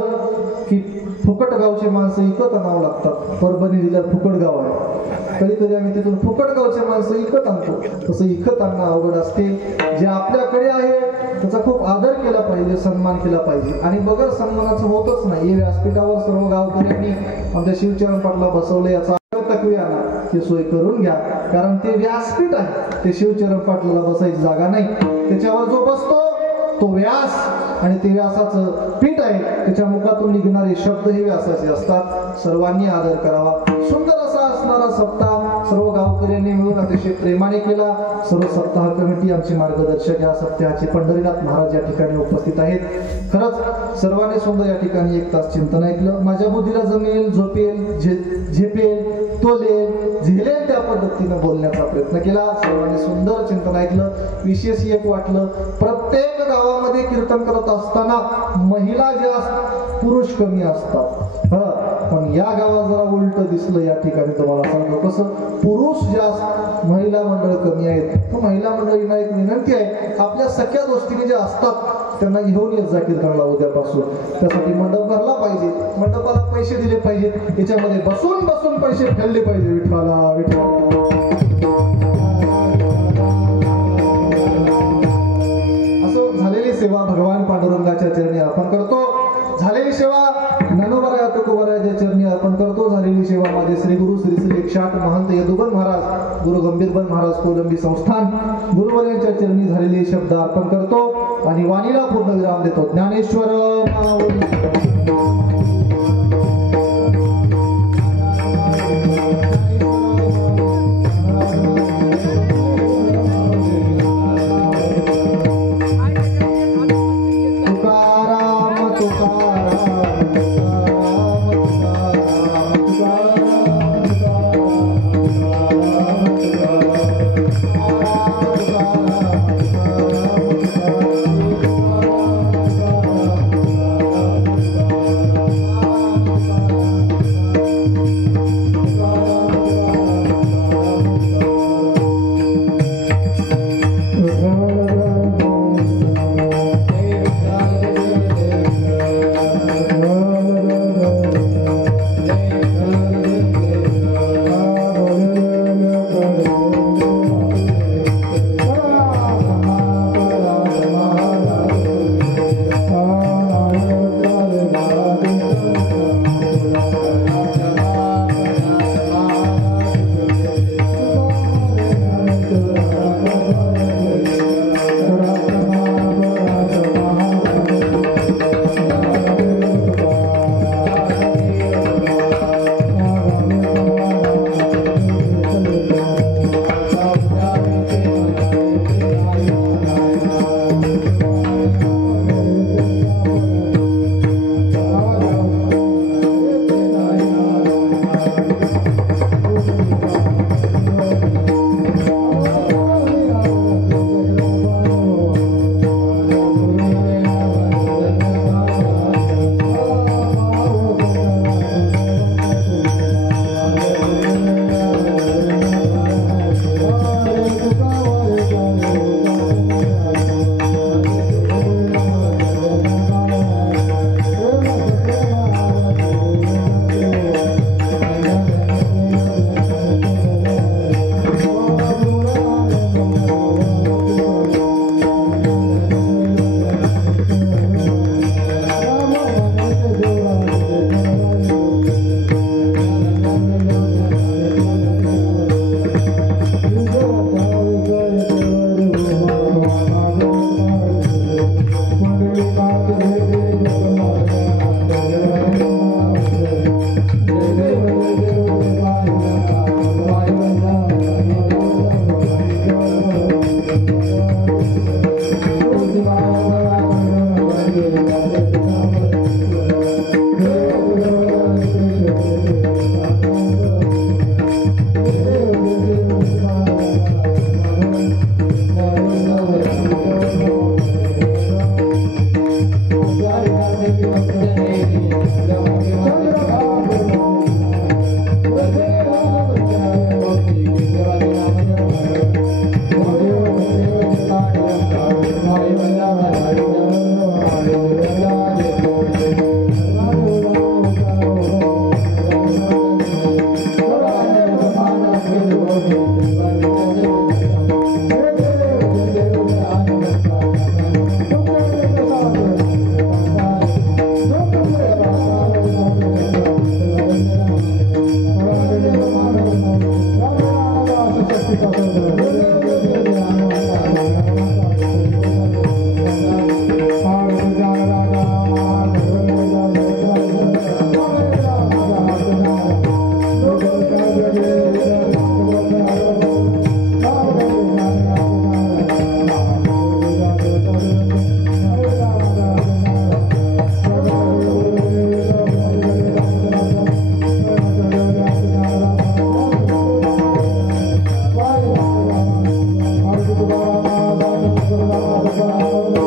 की फुकट गावचे माणसं इकत आणावं लागतात. परभणी जिल्ह्यात फुकट गाव आहे. कधी आम्ही तिथून फुकट गावचे माणसं इकत आणतो. तसं इकत आणणं अवघड असते. जे आपल्याकडे आहे त्याचा खूप आदर केला पाहिजे, सन्मान केला पाहिजे. आणि बगर सन्मानाचं होतच नाही. हे व्यासपीठावर सर्व गावकऱ्यांनी आमच्या शिवचरण पाटला बसवले याचा ते सोय करून घ्या. कारण ते व्यासपीठ आहे, ते शिवचरण पाटलाला बसायची जागा नाही. त्याच्यावर जो बसतो तो व्यास आणि ते व्यासाचं पीठ आहे. त्याच्या मुखातून निघणारे शब्द हे व्यासाचे असतात. सर्वांनी आदर करावा. सुंदर असा असणारा सप्ताह सर्व गावकऱ्यांनी मिळून अतिशय प्रेमाने केला. सर्व सप्ताह कमिटी आमचे मार्गदर्शक या सप्ताहाचे पंढरीनाथ महाराज या ठिकाणी उपस्थित आहेत. खरंच सर्वांनी सुंदर या ठिकाणी 1 तास चिंतन ऐकलं. माझ्या बुद्धीला जमेल, झोपेल, झेपेल, तोलेल, झेलेल त्या पद्धतीनं बोलण्याचा प्रयत्न केला. सर्वांनी सुंदर चिंतन ऐकलं. विशेष एक वाटलं, प्रत्येक गावामध्ये कीर्तन करत असताना महिला जास्त, पुरुष कमी असतात. पण या गावात जरा उलट दिसलं. या ठिकाणी तुम्हाला सांगतो कसं, पुरुष जास्त, महिला मंडळ कमी आहेत. महिला मंडळींना एक विनंती आहे, आपल्या सख्या दोस्तीने जे असतात त्यांना घेऊन येत जा कीर्तनाला उद्यापासून. त्यासाठी मंडप भरला पाहिजे, मंडपाला पैसे दिले पाहिजेत, याच्यामध्ये बसून बसून पैसे फेडले पाहिजे. विठ्ठला विठ्ठला. सेवा भगवान पांडुरंगाच्या चरणी अर्पण करतो. झालेली सेवा ज्ञानोबराया तुकोबरायाच्या चरणी अर्पण करतो. झालेली सेवा माझे श्री गुरु श्री 108 महंत यदुबन महाराज, गुरु गंभीरबन महाराज कोलंबी संस्थान गुरुवर्यांच्या चरणी झालेले शब्द अर्पण करतो आणि वाणीला पूर्ण विराम देतो. Dnyaneshwar Thank you.